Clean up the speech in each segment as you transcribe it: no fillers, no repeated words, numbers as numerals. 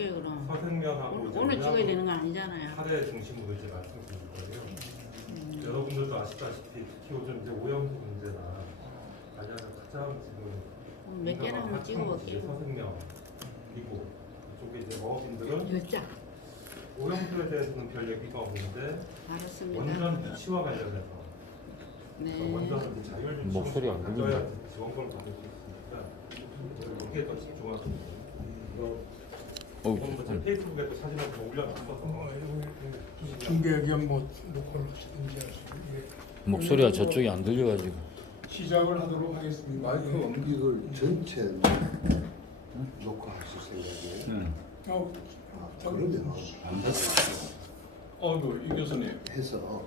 찍을게 그럼. 서생명하고 이제 오늘 찍어야 의학으로 되는 거 아니잖아요. 사례 중심으로 이제 말씀드릴 거예요. 여러분들도 아시다시피 특히 요즘 이제 오염수 문제나 관련해서 가장 지금 몇 개나 한번 찍어볼게요. 서생명 그리고 이쪽에 이제 어업인들은 몇 장? 오염수에 대해서는 별 얘기가 없는데 알았습니다. 원전 유치와 관련해서 네. 원전은 이제 자율 유치 목소리 안 들린다. 지원금을 받을 수 있으니까 여기에 더 집중하고 어우, 제 페이스북에도 사진을 좀 올려놨어서 중계 겸 뭐 녹화를 하시든지 하시고 목소리가 저쪽이 안 들려가지고. 시작을 하도록 하겠습니다. 마이크 이걸 전체 녹화하실 생각이에요? 어, 그러면 어이구 이 교수님. 해서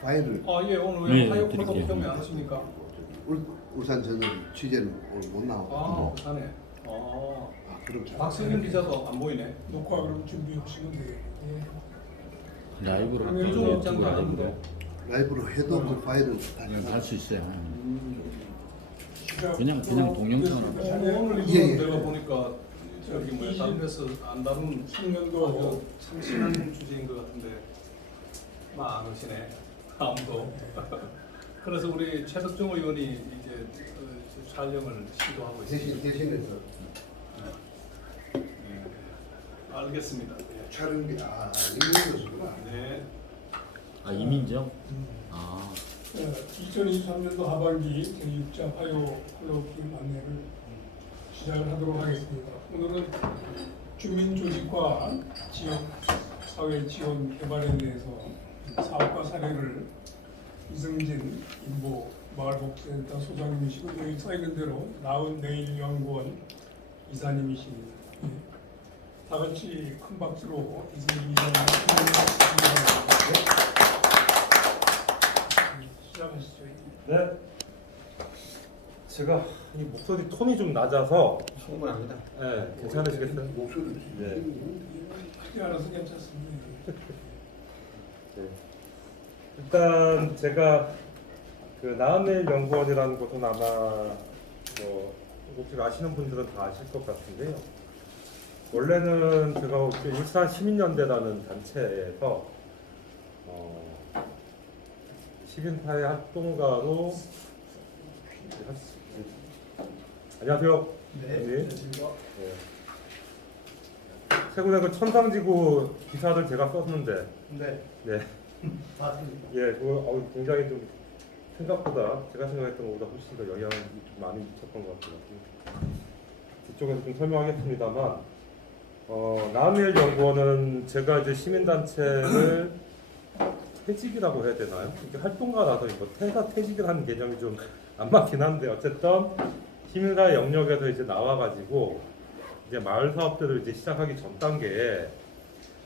파일을 예 오늘 네, 왜 화요 드릴게요. 포토 표명 안 하십니까? 울산 저는 취재는 오늘 못 나왔고 부산에. 그럼 박승윤 기자도 안 보이네. 녹화 그럼 준비하시면 되겠네요. 라이브로 그러면 이종 또 입장도 아닌데. 라이브로 해도 그 파일을 할수 있어요. 시작. 그냥 동영상으로. 오늘 예, 예. 이거 내가 보니까 저기 뭐야 다른 데서 안 다룬 3년도 참신한 주제인 것 같은데 안 오시네 아무도. 그래서 우리 최덕정 의원이 이제 촬영을 시도하고 있습니다. 대신해서 알겠습니다. 네. 촬영비 이런 것이구나. 네. 아, 이민정? 아, 2023년도 하반기 제6차 화요 컬러킹 안내를 시작을 하도록 하겠습니다. 오늘은 주민 조직과 지역 사회 지원 개발에 대해서 사업과 사례를 이승진 인보 마을복지센터 소장님이시고 여기 써있는 대로 나은 내일 연구원 이사님이십니다. 예. 다 같이 큰 박수로 이승진 이사님 시작하시죠. 네. 제가 이 목소리 톤이 좀 낮아서 충분합니다. 네, 괜찮으시겠어요? 목소리 네. 크게 알아서 괜찮습니다. 네. 일단 제가 그 나은내일 연구원이라는 곳은 아마 뭐 혹시 아시는 분들은 다 아실 것 같은데요. 원래는 제가 울산 시민연대라는 단체에서 시민사회 활동가로 안녕하세요. 네. 최근에 그 천상지구 기사를 제가 썼는데 네. 예, 그거 굉장히 좀 생각보다 제가 생각했던 것보다 훨씬 더 영향이 좀 많이 미쳤던 것 같아요. 뒤쪽에서 좀 설명하겠습니다만, 나은일 연구원은 제가 이제 시민단체를 퇴직이라고 해야 되나요? 이렇게 활동가라서 이거 퇴직이라는 개념이 좀 안 맞긴 한데 어쨌든 시민사회 영역에서 이제 나와가지고 이제 마을 사업들을 이제 시작하기 전 단계에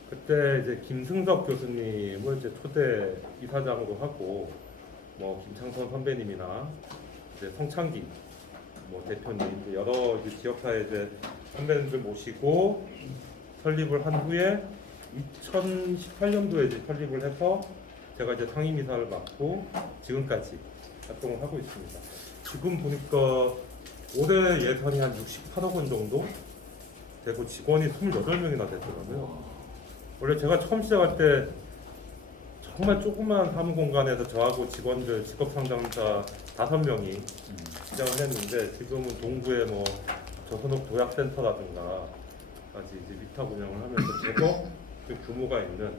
그때 이제 김승석 교수님을 이제 초대 이사장으로 하고 뭐 김창선 선배님이나 이제 성창기 뭐 대표님 이제 여러 이제 지역사회 이제 선배님들 모시고 설립을 한 후에 2018년도에 이제 설립을 해서 제가 이제 상임이사를 맡고 지금까지 활동을 하고 있습니다. 지금 보니까 올해 예산이 한 68억 원 정도 되고 직원이 28명이나 되더라고요. 원래 제가 처음 시작할 때 정말 조그만 사무 공간에서 저하고 직원들 직업 상담사 5명이 시작을 했는데 지금은 동구에 뭐 저선옥 도약센터라든가 까지 이제 위탁 운영을 하면서 제법 좀 규모가 있는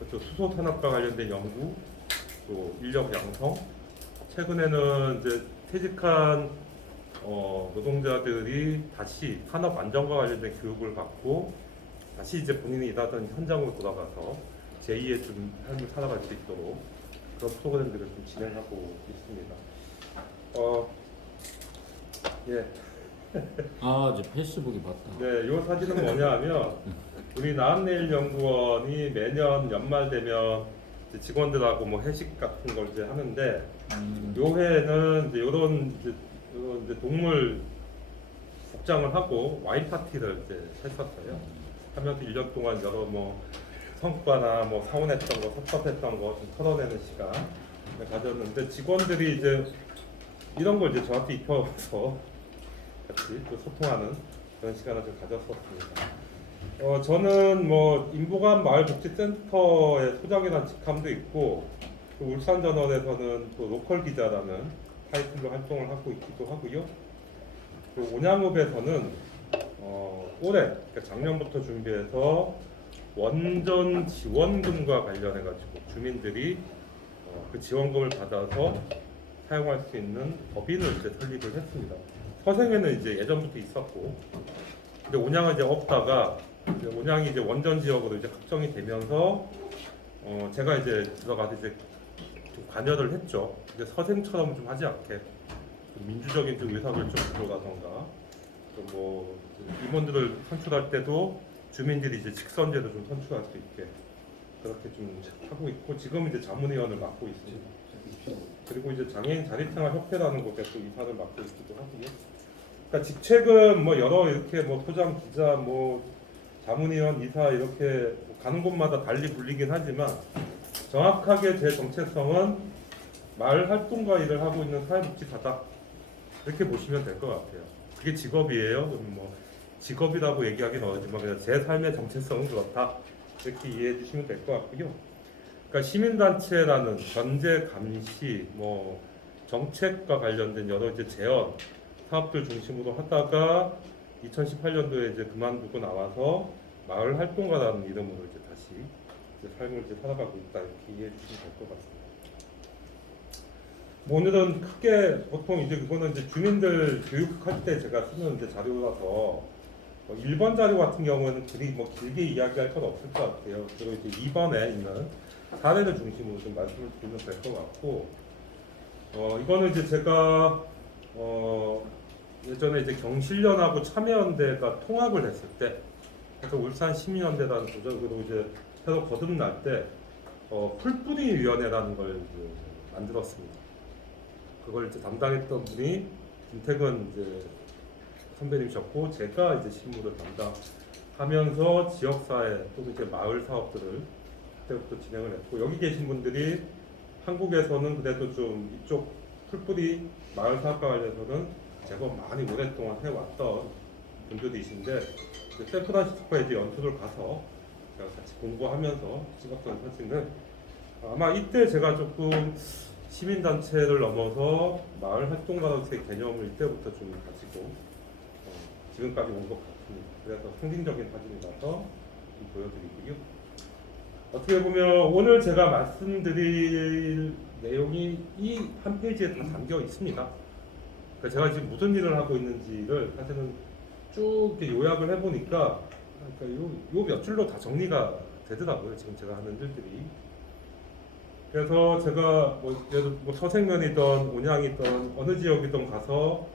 그것도 수소 산업과 관련된 연구 또 인력 양성 최근에는 이제 퇴직한 노동자들이 다시 산업 안전과 관련된 교육을 받고 다시 이제 본인이 일하던 현장으로 돌아가서 제2의 좀 삶을 살아갈 수 있도록 그런 프로그램들을 좀 진행하고 있습니다. 예. 아, 저 페이스북에 봤다. 네, 이 사진은 뭐냐하면 우리 나은내일 연구원이 매년 연말 되면 이제 직원들하고 뭐 회식 같은 걸 이제 하는데 요 해에는 이제 이런 이제 동물 복장을 하고 와인 파티를 이제 했었어요. 하면서 1년 동안 여러 뭐 성과나 뭐 사원했던 거, 섭섭했던 거 좀 털어내는 시간을 가졌는데 직원들이 이제 이런 걸 이제 저한테 입혀서 같이 또 소통하는 그런 시간을 좀 가졌었습니다. 저는 뭐 인보감 마을복지센터의 소장이라는 직함도 있고 또 울산전원에서는 또 로컬 기자라는 타이틀로 활동을 하고 있기도 하고요. 또 온양읍에서는 올해 그러니까 작년부터 준비해서 원전 지원금과 관련해가지고 주민들이 그 지원금을 받아서 사용할 수 있는 법인을 이제 설립을 했습니다. 서생에는 이제 예전부터 있었고, 근데 온양은 이제 없다가 이제 온양이 이제 원전 지역으로 이제 확정이 되면서 제가 이제 들어가서 이제 좀 관여를 했죠. 이제 서생처럼 좀 하지 않게 좀 민주적인 좀 의사결정구조라던가 뭐 임원들을 선출할 때도 주민들이 이제 직선제도 좀 선출할 수 있게 그렇게 좀 하고 있고 지금 이제 자문위원을 맡고 있습니다. 그리고 이제 장애인 자립생활협회라는 곳에 또 이사를 맡고 있기도 하고요. 그러니까 직책은 뭐 여러 이렇게 뭐 소장, 기자, 뭐 자문위원, 이사 이렇게 가는 곳마다 달리 불리긴 하지만 정확하게 제 정체성은 마을 활동가 일을 하고 있는 사회복지사다 이렇게 보시면 될 것 같아요. 그게 직업이에요. 그럼 뭐 직업이라고 얘기하기는 어렵지만 그냥 제 삶의 정체성은 그렇다 이렇게 이해해 주시면 될 것 같고요. 그러니까 시민단체라는 전제 감시, 뭐 정책과 관련된 여러 이제 제언 사업들 중심으로 하다가 2018년도에 이제 그만두고 나와서 마을 활동가라는 이름으로 이제 다시 이제 삶을 이제 살아가고 있다 이렇게 이해해 주시면 될 것 같습니다. 오늘은 크게 보통 이제 그거는 이제 주민들 교육할 때 제가 쓰는 이제 자료라서 1번 자료 같은 경우는 그리 뭐 길게 이야기할 건 없을 것 같아요. 그리고 이제 2번에 있는 사례를 중심으로 좀 말씀을 드리면 될 것 같고, 이거는 이제 제가 예전에 이제 경실련하고 참여연대가 통합을 했을 때, 그래서 울산 시민연대라는 조직으로 이제 새로 거듭날 때 풀뿌리 위원회라는 걸 이제 만들었습니다. 그걸 이제 담당했던 분이 김태근 이제 선배님이셨고 제가 이제 실무를 담당하면서 지역사회 또는 이제 마을 사업들을 그때부터 진행을 했고 여기 계신 분들이 한국에서는 그래도 좀 이쪽 풀뿌리 마을 사업과 관련해서는 제법 많이 오랫동안 해왔던 분들이신데 샌프란시스코에 이제 연수를 가서 제가 같이 공부하면서 찍었던 사진은 아마 이때 제가 조금 시민단체를 넘어서 마을 활동가로서의 개념을 이때부터 좀 가지고 지금까지 온 것 같습니다. 그래서 상징적인 사진이라서 좀 보여드리고요. 어떻게 보면 오늘 제가 말씀드릴 내용이 이 한 페이지에 다 담겨 있습니다. 그러니까 제가 지금 무슨 일을 하고 있는지를 사실은 쭉 이렇게 요약을 해보니까 그러니까 요 몇 줄로 다 정리가 되더라고요. 지금 제가 하는 일들이. 그래서 제가 뭐 서생면이든 온양이든 어느 지역이든 가서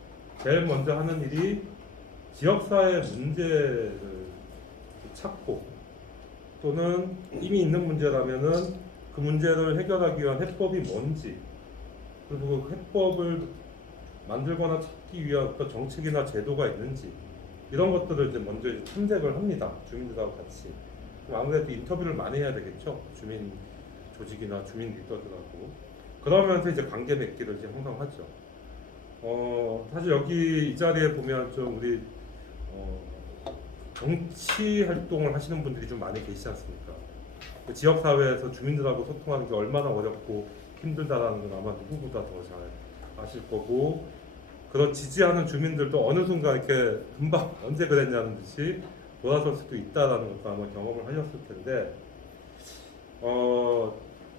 제일 먼저 하는 일이 지역사회 문제를 찾고 또는 이미 있는 문제라면은 그 문제를 해결하기 위한 해법이 뭔지 그리고 그 해법을 만들거나 찾기 위한 어떤 정책이나 제도가 있는지 이런 것들을 이제 먼저 이제 탐색을 합니다. 주민들하고 같이. 그럼 아무래도 인터뷰를 많이 해야 되겠죠. 주민 조직이나 주민 리더들하고. 그러면서 이제 관계 맺기를 이제 항상 하죠. 사실 여기 이 자리에 보면 좀 우리 정치 활동을 하시는 분들이 좀 많이 계시지 않습니까? 그 지역 사회에서 주민들하고 소통하는 게 얼마나 어렵고 힘들다라는 건 아마 누구보다 더 잘 아실 거고, 그런 지지하는 주민들도 어느 순간 이렇게 금방 언제 그랬냐는 듯이 돌아설 수도 있다라는 것도 아마 경험을 하셨을 텐데,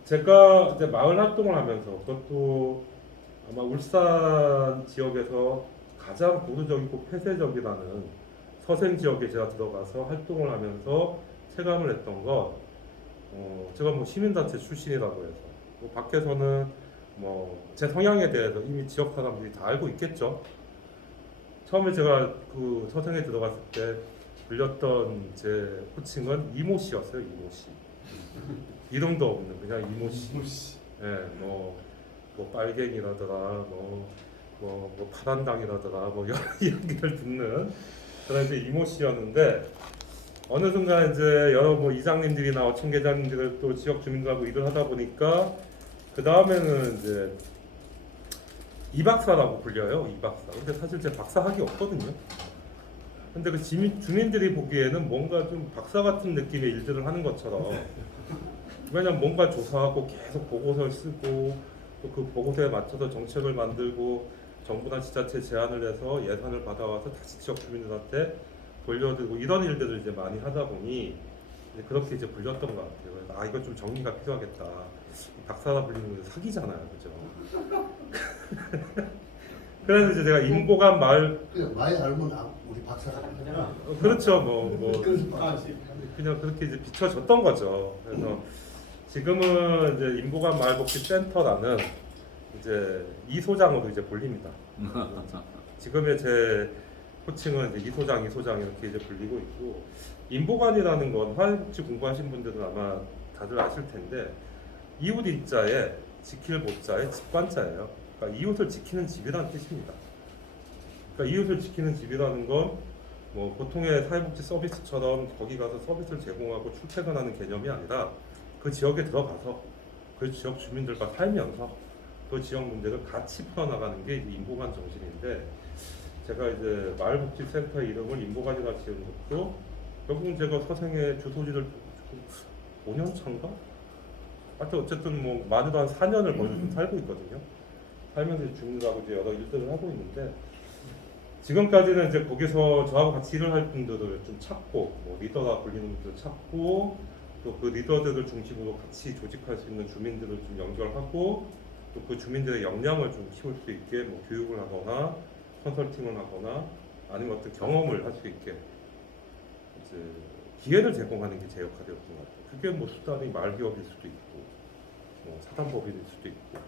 제가 이제 마을 활동을 하면서 그것도 아마 울산 지역에서 가장 보수적이고 폐쇄적이라는 서생 지역에 제가 들어가서 활동을 하면서 체감을 했던 건 제가 뭐 시민단체 출신이라고 해서 뭐 밖에서는 뭐 제 성향에 대해서 이미 지역 사람들이 다 알고 있겠죠. 처음에 제가 그 서생에 들어갔을 때 불렸던 제 호칭은 이모씨였어요. 이모씨. 이름도 없는 그냥 이모씨. 예, 뭐 빨갱이라더라, 뭐 파란당이라더라, 뭐 여러 이야기를 듣는 그런 이제 이모씨였는데 어느 순간 이제 여러 뭐 이장님들이나 어촌계장님들 또 지역 주민들하고 일을 하다 보니까 그 다음에는 이제 이박사라고 불려요. 이박사. 근데 사실 제 박사 학위 없거든요. 근데 그 주민들이 보기에는 뭔가 좀 박사 같은 느낌의 일들을 하는 것처럼, 왜냐면 뭔가 조사하고 계속 보고서를 쓰고 또 그 보고서에 맞춰서 정책을 만들고 정부나 지자체 제안을 해서 예산을 받아와서 다시 지역 주민들한테 돌려드리고 이런 일들을 이제 많이 하다 보니 이제 그렇게 이제 불렸던 것 같아요. 그래서 아 이거 좀 정리가 필요하겠다. 박사라 불리는 게 사기잖아요, 그죠? 그래서 이제 제가 인보감 마을 그냥 많이 알면 우리 박사가 그렇죠, 뭐 그냥 그렇게 이제 비춰졌던 거죠. 그래서 지금은 이제 인보감 마을복지센터라는 이제 이 소장으로 이제 불립니다. 지금의 제 호칭은 이제 이 소장 이렇게 이제 불리고 있고, 인보감이라는 건 사회복지 공부하신 분들은 아마 다들 아실 텐데 이웃 인자에 지킬 보자에 집관자예요. 그러니까 이웃을 지키는 집이라는 뜻입니다. 그러니까 이웃을 지키는 집이라는 건 뭐 보통의 사회복지 서비스처럼 거기 가서 서비스를 제공하고 출퇴근하는 개념이 아니라 그 지역에 들어가서 그 지역 주민들과 살면서 그 지역 문제를 같이 풀어나가는 게 인보관 정신인데, 제가 이제 마을복지센터의 이름을 인보관이라 지은 것도 결국 제가 서생의 주소지를 5년 차인가? 하여튼 어쨌든 뭐 많이도 한 4년을 거의 좀 살고 있거든요. 살면서 이제 주민들하고 이제 여러 일들을 하고 있는데, 지금까지는 이제 거기서 저하고 같이 일을 할 분들을 좀 찾고, 뭐 리더라 불리는 분들을 찾고, 또 그 리더들을 중심으로 같이 조직할 수 있는 주민들을 좀 연결하고, 또 그 주민들의 역량을 좀 키울 수 있게 뭐 교육을 하거나 컨설팅을 하거나 아니면 어떤 경험을 할 수 있게 이제 기회를 제공하는 게 제 역할이었던 것 같아요. 그게 뭐 수단이 마을 기업일 수도 있고, 뭐 사단법인일 수도 있고,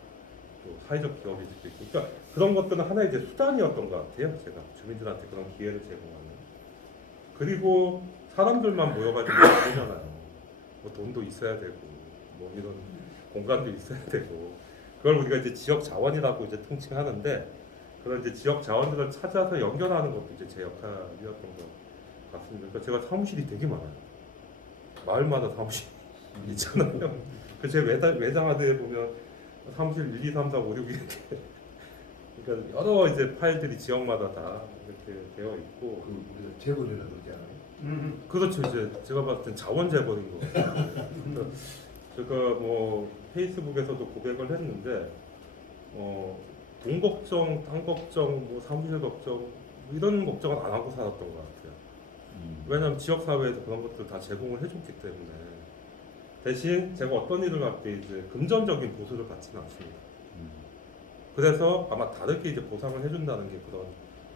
또 사회적 기업일 수도 있고, 그러니까 그런 것들은 하나의 이제 수단이었던 것 같아요. 제가 주민들한테 그런 기회를 제공하는. 그리고 사람들만 모여가지고 되잖아요. 뭐 돈도 있어야 되고, 뭐 이런 공간도 있어야 되고, 그걸 우리가 이제 지역 자원이라고 이제 통칭하는데, 그런 이제 지역 자원들을 찾아서 연결하는 것도 이제 제 역할이었던 것 같습니다. 그러니까 제가 사무실이 되게 많아요. 마을마다 사무실이 있잖아요. 그 제 외장 하드에 보면 사무실 1, 2, 3, 4, 5, 6 이렇게 그러니까 여러 이제 파일들이 지역마다 다 이렇게 되어 있고. 우리가 재벌이라고 그러지 않아요? 그렇죠. 이제 제가 봤을 땐 자원 재벌인 것 같아요. 제가 뭐 페이스북에서도 고백을 했는데 돈 걱정, 땅 걱정, 뭐 사무실 걱정 뭐 이런 걱정은 안 하고 살았던 것 같아요. 왜냐하면 지역 사회에서 그런 것들 다 제공을 해줬기 때문에. 대신 제가 어떤 일을 할 때 이제 금전적인 보수를 받지는 않습니다. 그래서 아마 다르게 이제 보상을 해준다는 게 그런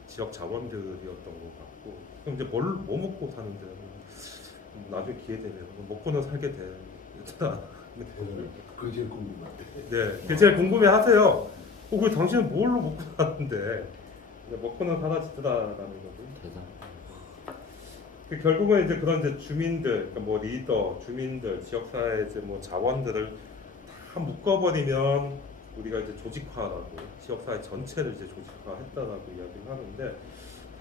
지역 자원들이었던 것 같고, 그럼 이제 뭐 먹고 사는데 나중에 기회 되면 먹고는 살게 돼. 그게 제일 궁금해요. 네, 그게 제일 궁금해하세요. 그 당신은 뭘로 먹고 사는데? 먹고는 살아지더라라는 거죠. 대단. 결국은 이제 그런 이제 주민들, 그러니까 뭐 리더, 주민들, 지역사회 이제 뭐 자원들을 다 묶어버리면 우리가 이제 조직화라고, 지역사회 전체를 이제 조직화했다라고 이야기를 하는데,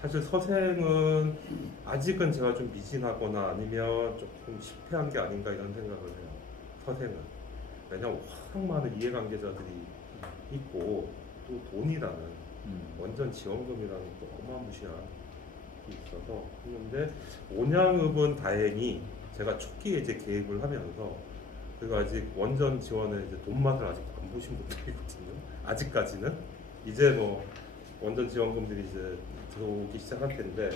사실 서생은 아직은 제가 좀 미진하거나 아니면 조금 실패한 게 아닌가 이런 생각을 해요. 서생은. 왜냐하면 워낙 많은 이해관계자들이 있고, 또 돈이라는 원전 지원금이라는 또 어마무시한 게 있어서 했는데, 온양읍은 다행히 제가 초기에 이제 계획을 하면서, 그리고 아직 원전 지원에 이제 돈 맛을 아직 안 보신 분들이거든요. 아직까지는. 이제 뭐 원전 지원금들이 이제 들어오기 시작할 텐데,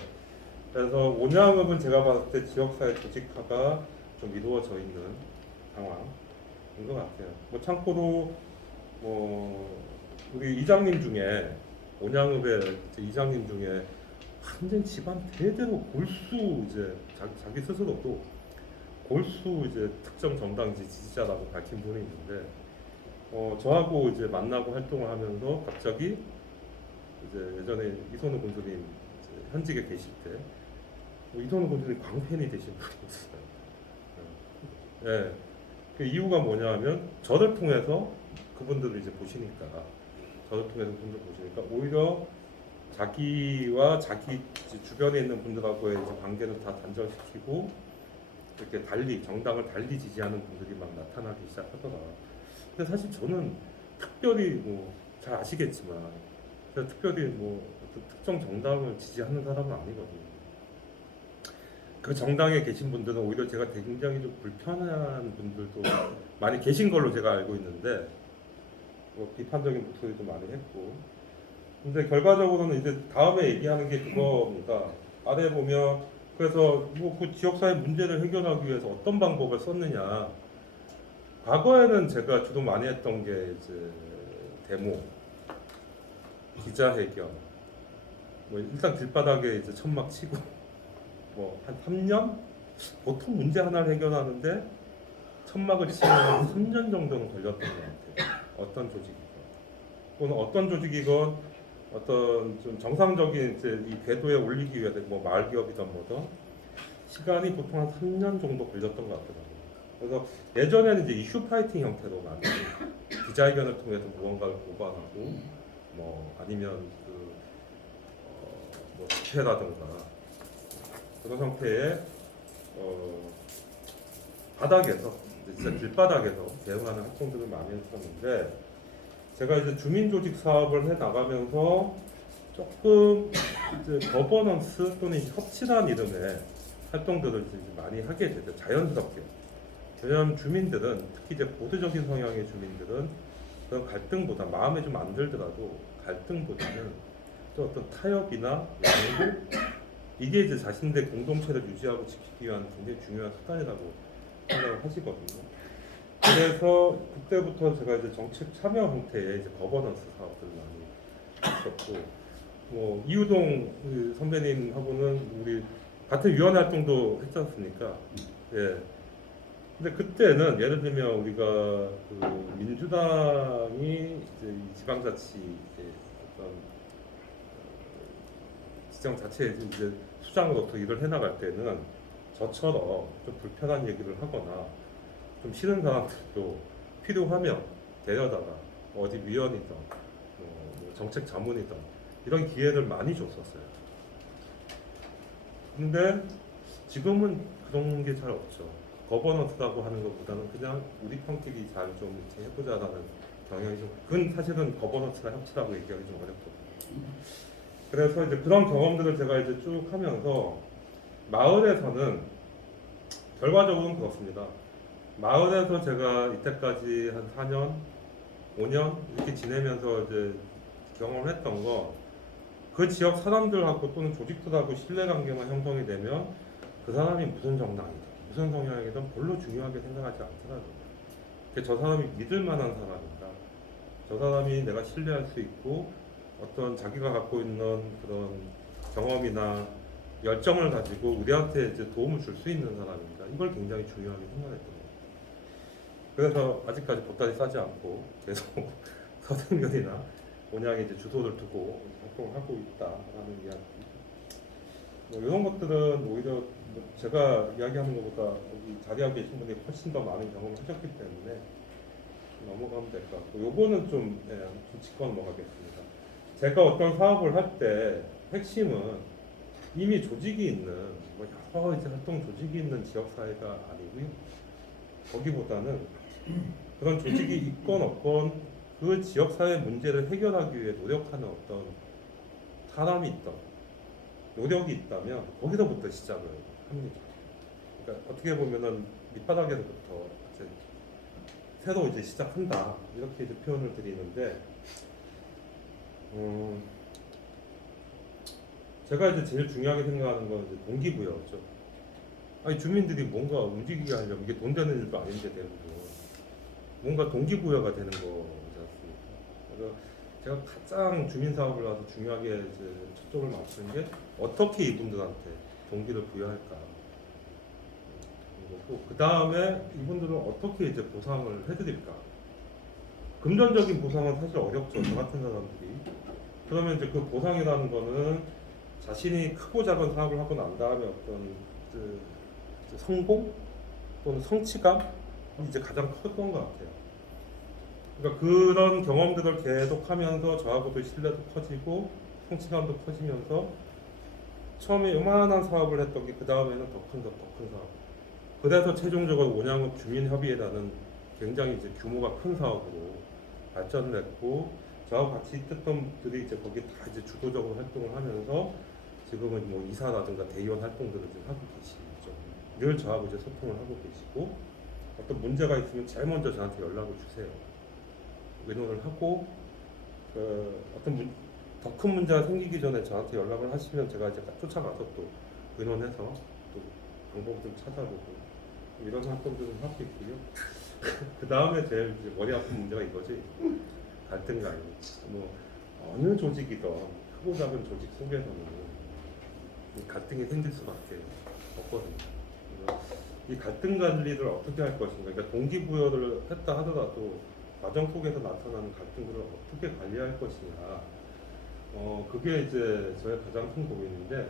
그래서 온양읍은 제가 봤을 때 지역사회 조직화가 좀 이루어져 있는 상황인 것 같아요. 뭐 참고로 우리 이장님 중에, 온양읍의 이장님 중에 완전 집안 대대로 골수, 이제 자기 스스로도 골수 이제 특정 정당 지지자라고 밝힌 분이 있는데, 저하고 이제 만나고 활동을 하면서 갑자기 이제 예전에 이선우 군수님 현직에 계실 때 이선우 군수님 광팬이 되신 분이 있어요. 예. 그 이유가 뭐냐하면 저를 통해서 그분들을 이제 보시니까, 저를 통해서 분들 보시니까 오히려 자기와 자기 주변에 있는 분들하고의 이제 관계를 다 단절시키고 이렇게 달리 정당을 달리 지지하는 분들이 막 나타나기 시작하더라. 근데 사실 저는 특별히 뭐 잘 아시겠지만 제가 특별히 뭐 어떤 특정 정당을 지지하는 사람은 아니거든요. 그 정당에 계신 분들은 오히려 제가 굉장히 좀 불편한 분들도 많이 계신 걸로 제가 알고 있는데 뭐 비판적인 목소리도 많이 했고 근데 결과적으로는 이제 다음에 얘기하는 게 그겁니다. 아래 보면 그래서 뭐 그 지역사회 문제를 해결하기 위해서 어떤 방법을 썼느냐 과거에는 제가 주로 많이 했던 게 이제 데모, 기자회견 뭐 일단 길바닥에 이제 천막 치고 뭐 한 3년? 보통 문제 하나를 해결하는데 천막을 치면 한 3년 정도는 걸렸던 것 같아요. 어떤 조직이건 또는 어떤 조직이건 어떤 좀 정상적인 이제 이 궤도에 올리기 위해서 뭐 마을 기업이든 뭐든 시간이 보통 한 3년 정도 걸렸던 것 같더라고요. 그래서 예전에는 이제 이슈 파이팅 형태로 많이 기자회견을 통해서 무언가를 고발하고 뭐 아니면 뭐 집회라든가 그런 형태의 바닥에서 진짜 길바닥에서 대응하는 활동들을 많이 했었는데 제가 이제 주민조직 사업을 해 나가면서 조금 이제 거버넌스 또는 협치란 이름의 활동들을 이제 많이 하게 되죠. 자연스럽게. 왜냐하면 주민들은 특히 이제 보수적인 성향의 주민들은 그런 갈등보다 마음에 좀 안 들더라도 갈등보다는 또 어떤 타협이나 양보 이게 이제 자신들의 공동체를 유지하고 지키기 위한 굉장히 중요한 수단이라고 생각을 하시거든요. 그래서 그때부터 제가 이제 정책 참여 형태의 이제 거버넌스 사업들을 많이 했었고, 뭐 이우동 그 선배님하고는 우리 같은 위원회 활동도 했지 않습니까? 예. 근데 그때는 예를 들면 우리가 그 민주당이 이제 이 지방자치의 어떤 지정 자체에 이제 수장으로서 일을 해나갈 때는 저처럼 좀 불편한 얘기를 하거나 좀 싫은 사람들도 필요하면 데려다가 어디 위원이든 뭐 정책 자문이든 이런 기회를 많이 줬었어요. 근데 지금은 그런 게 잘 없죠. 거버넌스라고 하는 것보다는 그냥 우리 편끼리 잘 좀 이렇게 해보자라는 경향이 좀, 그건 사실은 거버넌스나 협치라고 얘기하기 좀 어렵거든요. 그래서 이제 그런 경험들을 제가 이제 쭉 하면서 마을에서는 결과적으로는 그렇습니다. 마을에서 제가 이때까지 한 4년, 5년 이렇게 지내면서 이제 경험했던 거, 그 지역 사람들하고 또는 조직들하고 신뢰관계만 형성이 되면 그 사람이 무슨 정당이든 무슨 성향이든 별로 중요하게 생각하지 않더라고요. 저 사람이 믿을 만한 사람인가, 저 사람이 내가 신뢰할 수 있고 어떤 자기가 갖고 있는 그런 경험이나 열정을 가지고 우리한테 이제 도움을 줄 수 있는 사람인가, 이걸 굉장히 중요하게 생각했던 거예요. 그래서 아직까지 보따리 싸지 않고 계속 서대면이나 온양에 이제 주소를 두고 활동을 하고 있다라는 이야기. 뭐 이런 것들은 오히려 제가 이야기하는 것보다 여기 자리하고 계신 분들이 훨씬 더 많은 경험을 하셨기 때문에 넘어가면 될 것 같고, 요거는 좀 짚고 넘어가겠습니다. 제가 어떤 사업을 할 때 핵심은 이미 조직이 있는 뭐 여러 이제 활동 조직이 있는 지역사회가 아니고요. 거기보다는 그런 조직이 있건 없건 그 지역사회 문제를 해결하기 위해 노력하는 어떤 사람이 있던 노력이 있다면 거기서부터 시작을 합니다. 그러니까 어떻게 보면은 밑바닥에서부터 이제 새로 이제 시작한다 이렇게 이제 표현을 드리는데, 제가 이제 제일 중요하게 생각하는 건 이제 동기부여죠. 아니 주민들이 뭔가 움직이게 하려면 이게 돈 되는 일도 아닌데 대부분 뭔가 동기부여가 되는 거지 않습니까? 그래서 제가 가장 주민 사업을 와서 중요하게 이제 초점을 맞추는 게 어떻게 이분들한테 동기를 부여할까. 그리고 그 다음에 이분들은 어떻게 이제 보상을 해드릴까. 금전적인 보상은 사실 어렵죠. 저 같은 사람들이. 그러면 이제 그 보상이라는 거는 자신이 크고 작은 사업을 하고 난 다음에 어떤 그 성공 또는 성취감이 이제 가장 컸던 것 같아요. 그러니까 그런 경험들을 계속하면서 저하고도 신뢰도 커지고 성취감도 커지면서 처음에 요만한 사업을 했던 게 그 다음에는 더 큰 사업. 그래서 최종적으로 온양읍 주민협의회라는 굉장히 이제 규모가 큰 사업으로 발전을 했고, 저하고 같이 있던 분들이 이제 거기 다 이제 주도적으로 활동을 하면서 지금은 뭐 이사라든가 대의원 활동들을 지금 하고 계십니다. 늘 저하고 이제 소통을 하고 계시고 어떤 문제가 있으면 제일 먼저 저한테 연락을 주세요. 의논을 하고 어떤 더 큰 문제가 생기기 전에 저한테 연락을 하시면 제가 이제 쫓아가서 또 의논해서 또 방법을 좀 찾아보고 이런 활동들을 하고 있고요. 그 다음에 제일 이제 머리 아픈 문제가 이거지. 갈등감이. 뭐 어느 조직이든 크고 작은 조직 속에서는 이 갈등이 생길 수밖에 없거든요. 그래서 이 갈등 관리를 어떻게 할 것인가. 그러니까 동기부여를 했다 하더라도 과정 속에서 나타나는 갈등들을 어떻게 관리할 것이냐. 그게 이제 저의 가장 큰 고민인데,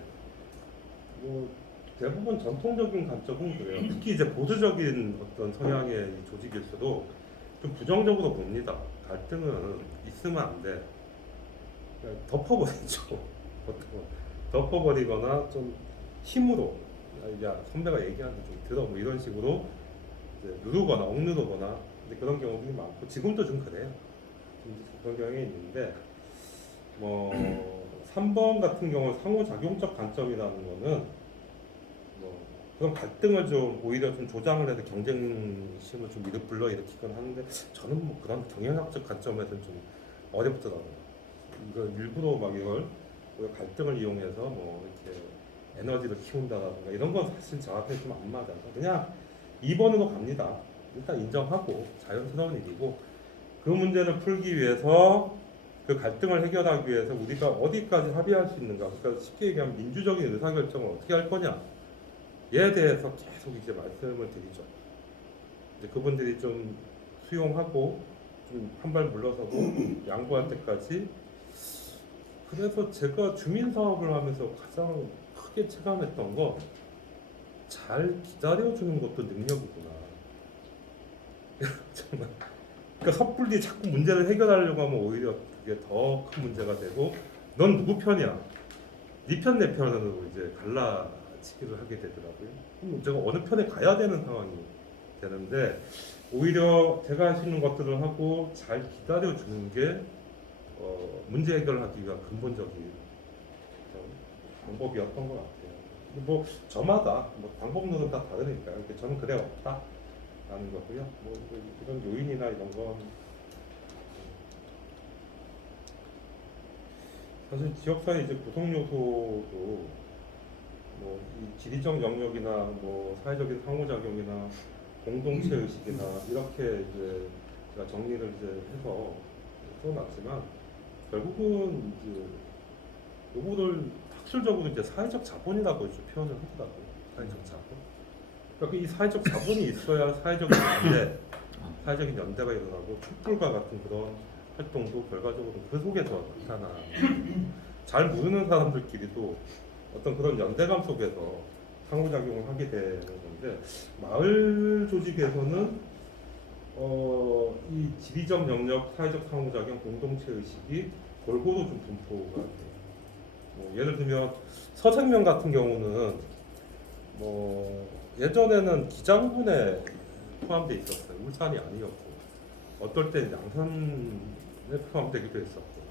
뭐 대부분 전통적인 관점은 그래요. 특히 이제 보수적인 어떤 성향의 이 조직일수록 좀 부정적으로 봅니다. 갈등은 있으면 안 돼. 그냥 덮어버리죠. 덮어버리거나 좀 힘으로, 야 선배가 얘기하는 좀 들어, 뭐 이런 식으로 이제 누르거나 억누르거나 그런 경우들이 많고 지금도 좀 그래요. 그런 경향이 있는데, 뭐 3번 같은 경우 상호작용적 관점이라는 거는 뭐 그런 갈등을 좀 오히려 좀 조장을 해서 경쟁심을 좀 불러일으키거나 하는데, 저는 뭐 그런 경영학적 관점에서는 좀 어렵더라고요. 이거 일부러 막 이걸 갈등을 이용해서 뭐 이렇게 에너지를 키운다라든가 이런 건 사실 저한테 좀 안 맞아서 그냥 2번으로 갑니다. 일단 인정하고 자연스러운 일이고, 그 문제를 풀기 위해서 그 갈등을 해결하기 위해서 우리가 어디까지 합의할 수 있는가, 그러니까 쉽게 얘기하면 민주적인 의사결정을 어떻게 할 거냐에 대해서 계속 이제 말씀을 드리죠. 이제 그분들이 좀 수용하고 좀 한 발 물러서고 양보할 때까지. 그래서 제가 주민 사업을 하면서 가장 크게 체감했던 건 잘 기다려주는 것도 능력이구나. 정말. 그러니까 섣불리 자꾸 문제를 해결하려고 하면 오히려 그게 더 큰 문제가 되고, 넌 누구 편이야? 네 편 내 편으로 이제 갈라치기를 하게 되더라고요. 그럼 제가 어느 편에 가야 되는 상황이 되는데, 오히려 제가 할 수 있는 것들을 하고 잘 기다려주는 게 문제 해결하기 위한 근본적인 방법이었던 것 같아요. 뭐 저마다 뭐 방법론은 다 다르니까요. 저는 그래 없다라는 거고요. 뭐 이런 요인이나 이런 건 사실 지역사회 이제 구성 요소도 뭐 이 지리적 영역이나 뭐 사회적인 상호작용이나 공동체 의식이나 이렇게 이제 제가 정리를 이제 해서 써놨지만, 결국은 이제 요거를 학술적으로 이제 사회적 자본이라고 이제 표현을 하더라고요. 사회적 자본. 그러니까 이 사회적 자본이 있어야 사회적인 사회적인 연대가 일어나고 촛불과 같은 그런 활동도 결과적으로 그 속에서 나타나는, 잘 모르는 사람들끼리도 어떤 그런 연대감 속에서 상호작용을 하게 되는 건데, 마을 조직에서는 이 지리적 영역, 사회적 상호작용, 공동체 의식이 골고루 좀 분포가 돼요. 뭐 예를 들면 서생명 같은 경우는 뭐 예전에는 기장군에 포함되어 있었어요. 울산이 아니었고, 어떨 때 양산에 포함되기도 했었고.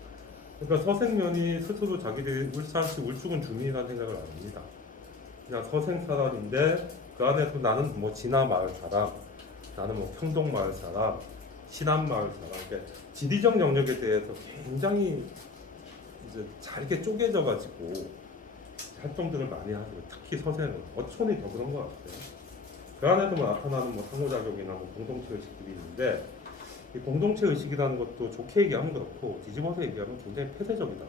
그러니까 서생면이 스스로 자기들이 울산시 울주군 주민이라는 생각을 안 합니다. 그냥 서생 사람인데 그 안에서 나는 뭐 진화 마을 사람, 나는 뭐 평동 마을 사람, 신안 마을 사람, 그러니까 지리적 영역에 대해서 굉장히 이제 잘게 쪼개져 가지고 활동들을 많이 하죠. 특히 서생은 어촌이 더 그런 것 같아요. 그 안에서 뭐 나타나는 뭐 상호작용이나 뭐 공동체 의식들이 있는데, 이 공동체 의식이라는 것도 좋게 얘기하면 그렇고 뒤집어서 얘기하면 굉장히 폐쇄적이다.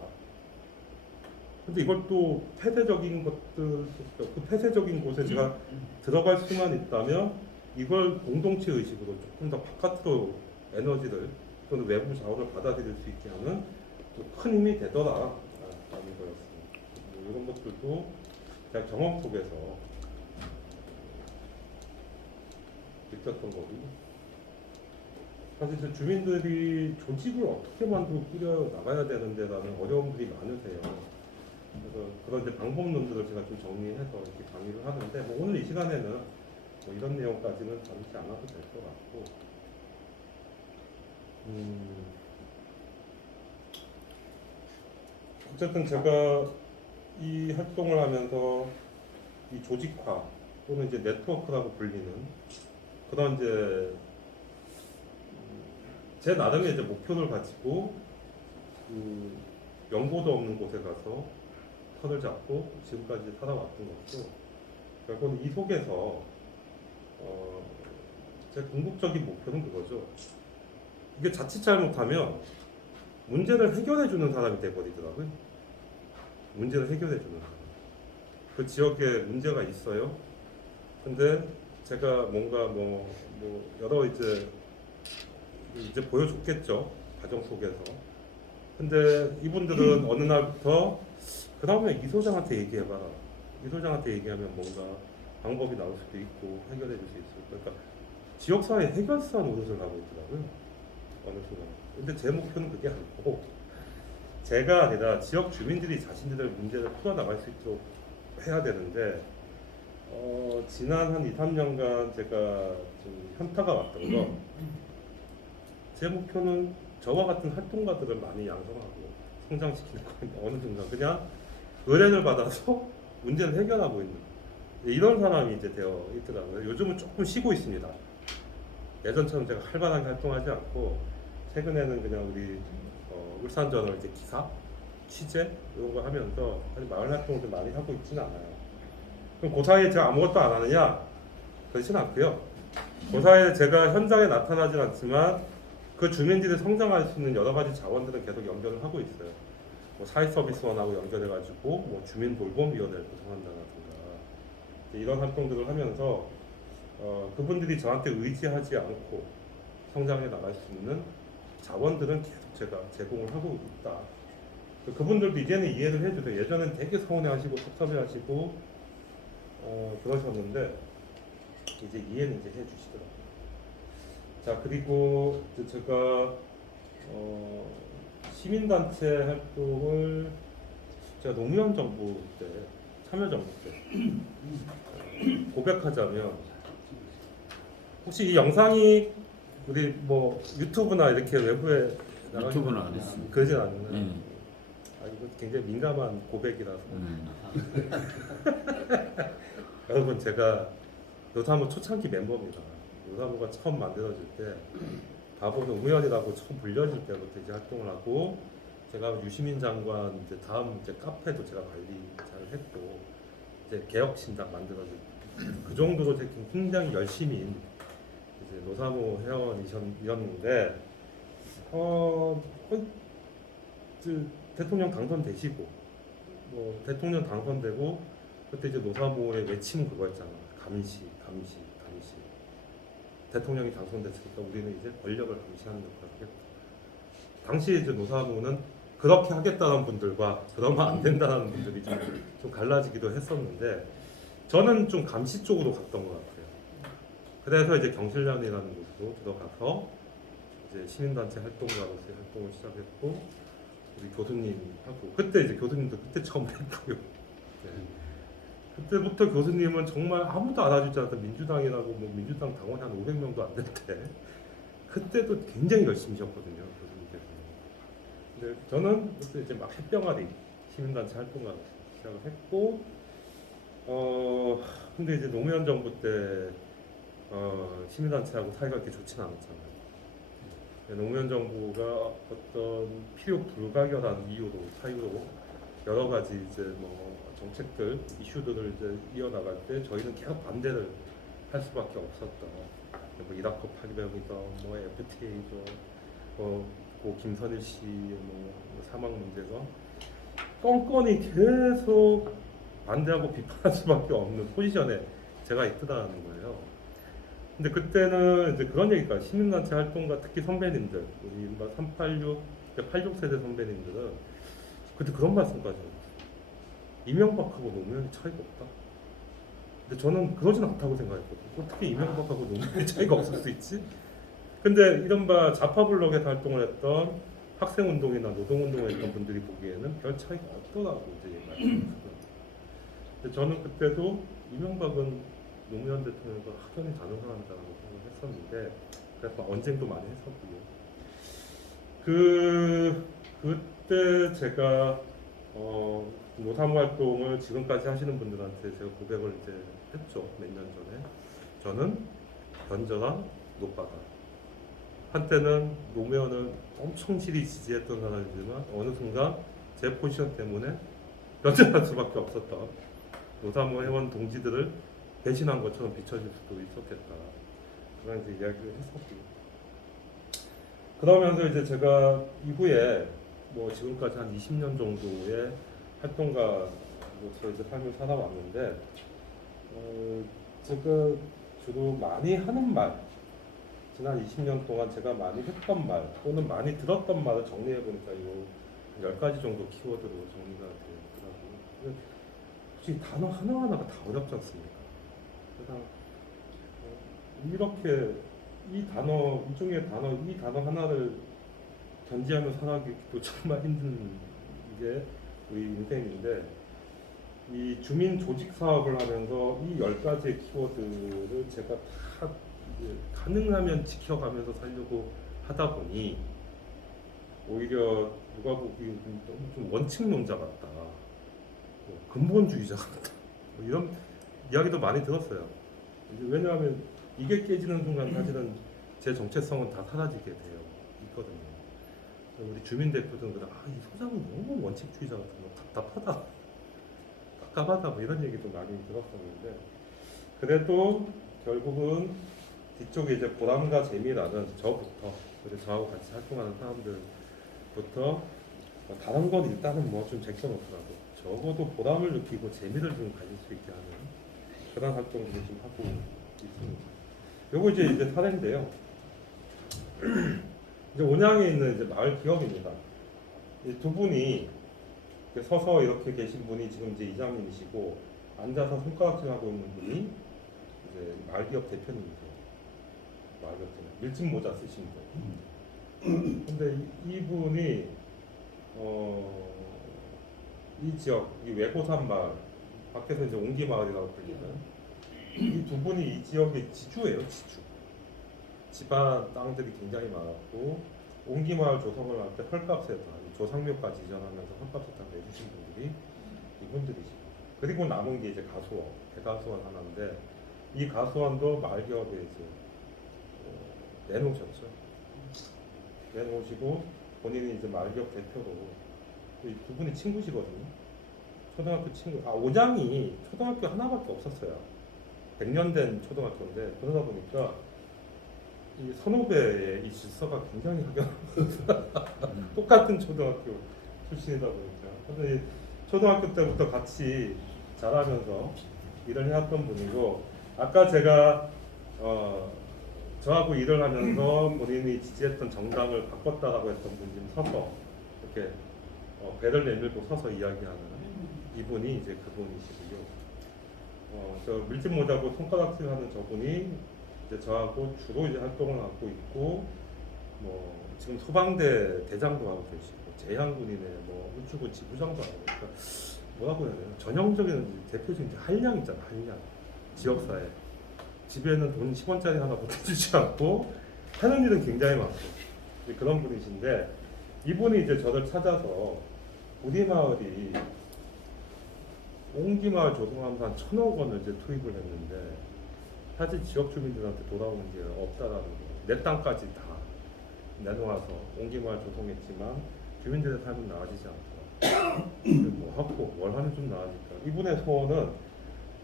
근데 이걸 또 폐쇄적인 것들, 그 폐쇄적인 곳에 제가 들어갈 수만 있다면 이걸 공동체 의식으로 조금 더 바깥으로 에너지를 또는 외부 자원을 받아들일 수 있게 하는 또 큰 힘이 되더라라는 거였습니다. 이런 것들도 제가 경험 속에서 느꼈던 거고, 사실 이제 주민들이 조직을 어떻게 만들고 꾸려 나가야 되는데라는 어려움들이 많으세요. 그래서 그런 이제 방법론들을 제가 좀 정리해서 이렇게 강의를 하는데, 뭐 오늘 이 시간에는 뭐 이런 내용까지는 다루지 않아도 될 것 같고, 어쨌든 제가 이 활동을 하면서 이 조직화 또는 이제 네트워크라고 불리는 그런 이제 제 나름의 이제 목표를 가지고 그 연고도 없는 곳에 가서 턴을 잡고 지금까지 살아왔던 것도 결국은 이 속에서 제 궁극적인 목표는 그거죠. 이게 자칫 잘못하면 문제를 해결해 주는 사람이 돼버리더라고요. 문제를 해결해 주는 사람. 그 지역에 문제가 있어요. 근데 제가 뭔가 뭐 여러 이제 보여줬겠죠. 과정 속에서. 근데 이분들은 어느 날부터 그다음에 이 소장한테 얘기해봐라. 이 소장한테 얘기하면 뭔가 방법이 나올 수도 있고 해결해 줄 수 있을 거예요. 그러니까 지역사회 해결사 노릇을 하고 있더라고요. 어느 순간. 근데 제 목표는 그게 아니고 제가 아니라 지역 주민들이 자신들의 문제를 풀어나갈 수 있도록 해야 되는데 지난 한 2, 3년간 제가 좀 현타가 왔던 거 제 목표는 저와 같은 활동가들을 많이 양성하고 성장시키는 거예요. 어느 순간 그냥 의뢰를 받아서 문제를 해결하고 있는 이런 사람이 이제 되어 있더라고요. 요즘은 조금 쉬고 있습니다. 예전처럼 제가 활발하게 활동하지 않고 최근에는 그냥 우리 울산저널 이제 기사, 취재 이런 거 하면서 사실 마을 활동을 좀 많이 하고 있지는 않아요. 그럼 그 사이에 제가 아무것도 안 하느냐? 그렇지는 않고요. 그 사이에 제가 현장에 나타나진 않지만 그 주민들이 성장할 수 있는 여러 가지 자원들은 계속 연결을 하고 있어요. 뭐 사회서비스원하고 연결해가지고 뭐 주민 돌봄위원회를 구성한다든가 이런 활동들을 하면서 그분들이 저한테 의지하지 않고 성장해 나갈 수 있는 자원들은 계속 제가 제공을 하고 있다. 그분들도 이제는 이해를 해주세요. 예전엔 되게 서운해하시고 섭섭해하시고 그러셨는데 이제 이해는 이제 해주시더라고요. 자 그리고 제가 시민단체 활동을 제가 노무현 정부 때 참여정부 때 고백하자면 혹시 이 영상이 우리 뭐 유튜브나 이렇게 외부에 유튜브는 안 했습니다. 그러진 않나요? 이거 굉장히 민감한 고백이라서 여러분 제가 노사모 초창기 멤버입니다. 노사모가 처음 만들어질 때 바보 노무현이라고 처음 불려질 때부터 이제 활동을 하고 제가 유시민 장관 이제 다음 이제 카페도 제가 관리 잘 했고 이제 개혁신당 만들어질 그 정도로 제가 굉장히 열심히 이제 노사모 회원이었는데 대통령 당선되시고 뭐 대통령 당선되고 그때 이제 노사모의 외침 그거였잖아. 감시. 대통령이 당선됐으니까 우리는 이제 권력을 감시하는 역할을 했고 당시 이제 노사모는 그렇게 하겠다는 분들과 그러면 안 된다는 분들이 좀 갈라지기도 했었는데 저는 좀 감시 쪽으로 갔던 것 같아요. 그래서 이제 경실련이라는 곳으로 들어가서 이제 시민단체 활동가로서의 활동을 시작했고 우리 교수님하고 그때 이제 교수님도 그때 처음 뵀고요. 네. 그때부터 교수님은 정말 아무도 알아주지 않았던 민주당이라고 뭐 민주당 당원이 한 500명도 안 될 때 그때도 굉장히 열심히셨거든요 교수님께서. 근데 저는 그때 이제 막 햇병아리 시민단체 활동가로 시작을 했고 근데 이제 노무현 정부 때 시민단체하고 사이가 그렇게 좋지는 않았잖아요. 노무현 정부가 어떤 필요 불가결한 사유로 여러 가지 이제 뭐 정책들, 이슈들을 이제 이어나갈 때 저희는 계속 반대를 할 수밖에 없었다. 뭐 이라크 파기병이던 뭐 FTA죠, 고 김선일 씨의 뭐 사망 문제가 껌껌이 계속 반대하고 비판할 수밖에 없는 포지션에 제가 있더라는 거예요. 근데 그때는 이제 그런 얘기까지 시민단체 활동가 특히 선배님들, 우리 386, 86세대 선배님들은 그때 그런 말씀까지 하셨어요. 이명박하고 노무현이 차이가 없다. 근데 저는 그러진 않다고 생각했거든요. 어떻게 이명박하고 노무현이 차이가 없을 수 있지? 근데 이른바 좌파 블록에서 활동을 했던 학생운동이나 노동운동을 했던 분들이 보기에는 별 차이가 없더라고 이제 말씀하셨어요. 근데 저는 그때도 이명박은 노무현 대통령과 확연히 다른 사람이라고 생각을 했었는데 그래서 언쟁도 많이 했었고요. 그때 제가 노사모 활동을 지금까지 하시는 분들한테 제가 고백을 이제 했죠. 몇 년 전에. 저는 변전한 노빠다. 한때는 노무현을 엄청 실히 지지했던 사람이지만 어느 순간 제 포지션 때문에 변전할 수밖에 없었던 노사모 회원 동지들을 배신한 것처럼 비춰질 수도 있었겠다. 그런 이제 이야기를 했었고. 그러면서 이제 제가 이후에 뭐 지금까지 한 20년 정도의 활동가로서 이제 삶을 살아왔는데, 제가 주로 많이 하는 말, 지난 20년 동안 제가 많이 했던 말 또는 많이 들었던 말을 정리해 보니까 요 10가지 정도 키워드로 정리가 되더라고요. 솔직히 단어 하나하나가 다 어렵지 않습니까? 그래서 이렇게 이 중에 이 단어 하나를 견지하며 살아가기도 정말 힘든 게 우리 인생인데, 이 주민 조직 사업을 하면서 이 10가지의 키워드를 제가 다 이제 가능하면 지켜가면서 살려고 하다 보니 오히려 누가 보기엔 좀 원칙론자 같다, 뭐 근본주의자 같다, 뭐 이런 이야기도 많이 들었어요. 왜냐하면 이게 깨지는 순간 사실은 제 정체성은 다 사라지게 돼요. 있거든요. 우리 주민 대표들은 이 소장은 너무 원칙주의자 같은 거 답답하다, 깝깝하다, 뭐 이런 얘기도 많이 들었었는데, 그래도 결국은 뒤쪽에 이제 보람과 재미라는 저부터, 그리고 저하고 같이 활동하는 사람들부터 다른 건 일단은 뭐 좀 제껴놓더라도 적어도 보람을 느끼고 재미를 좀 가질 수 있게 하는 그런 활동들을 좀 하고 있습니다. 요거 이제 사례인데요. 이제 온양에 있는 이제 마을 기업입니다. 이 두 분이 서서 이렇게 계신 분이 지금 이제 이장님이시고, 앉아서 손가락질하고 있는 분이 이제 마을 기업 대표님이세요. 마을 기업 대표, 밀짚 모자 쓰신 분. 근데 이분이 이 지역, 이 외고산 마을, 밖에서 이제 옹기 마을이라고 불리는 이 두 분이 이 지역의 지주예요, 지주. 집안 땅들이 굉장히 많았고, 옹기 마을 조성을 할 때 헐값에 다 조상묘까지 이전하면서 헐값에 다 내주신 분들이 이분들이시고, 그리고 남은 게 이제 가수원, 대가수원 하나인데, 이 가수원도 마을 기업에 이제 내놓으셨죠. 내놓으시고 본인이 이제 마을 기업 대표로, 이 두 분이 친구시거든요. 초등학교 친구. 오장이 초등학교 하나밖에 없었어요. 100년 된 초등학교인데, 그러다 보니까 이 선후배의 이 질서가 굉장히 확연하고 똑같은 초등학교 출신이다 보니까, 근데 초등학교 때부터 같이 자라면서 일을 해왔던 분이고, 아까 제가 저하고 일을 하면서 본인이 지지했던 정당을 바꿨다라고 했던 분이 좀 서서 이렇게 배를 내밀고 서서 이야기하는 이분이 이제 그분이시고요. 저 밀짚 모자고 손가락질하는 저분이 이제 저하고 주로 이제 활동을 하고 있고, 뭐 지금 소방대 대장도 하고 계시고, 제향군인의 뭐 우주군 지부장도 하고, 그러니까 뭐라고 해야 되나, 전형적인 대표적인 한량 있잖아, 한량. 지역사회 집에는 돈 10원짜리 하나 보태주지 않고 하는 일은 굉장히 많고, 그런 분이신데, 이분이 이제 저를 찾아서 우리 마을이 옹기 마을 조성하면서 한 1,000억 원을 이제 투입을 했는데, 사실 지역 주민들한테 돌아오는 게 없다라는 거. 내 땅까지 다 내놓아서 옹기 마을 조성했지만 주민들의 삶은 나아지지 않더라. 뭐 하고 뭘 하면 좀 나아질까? 이분의 소원은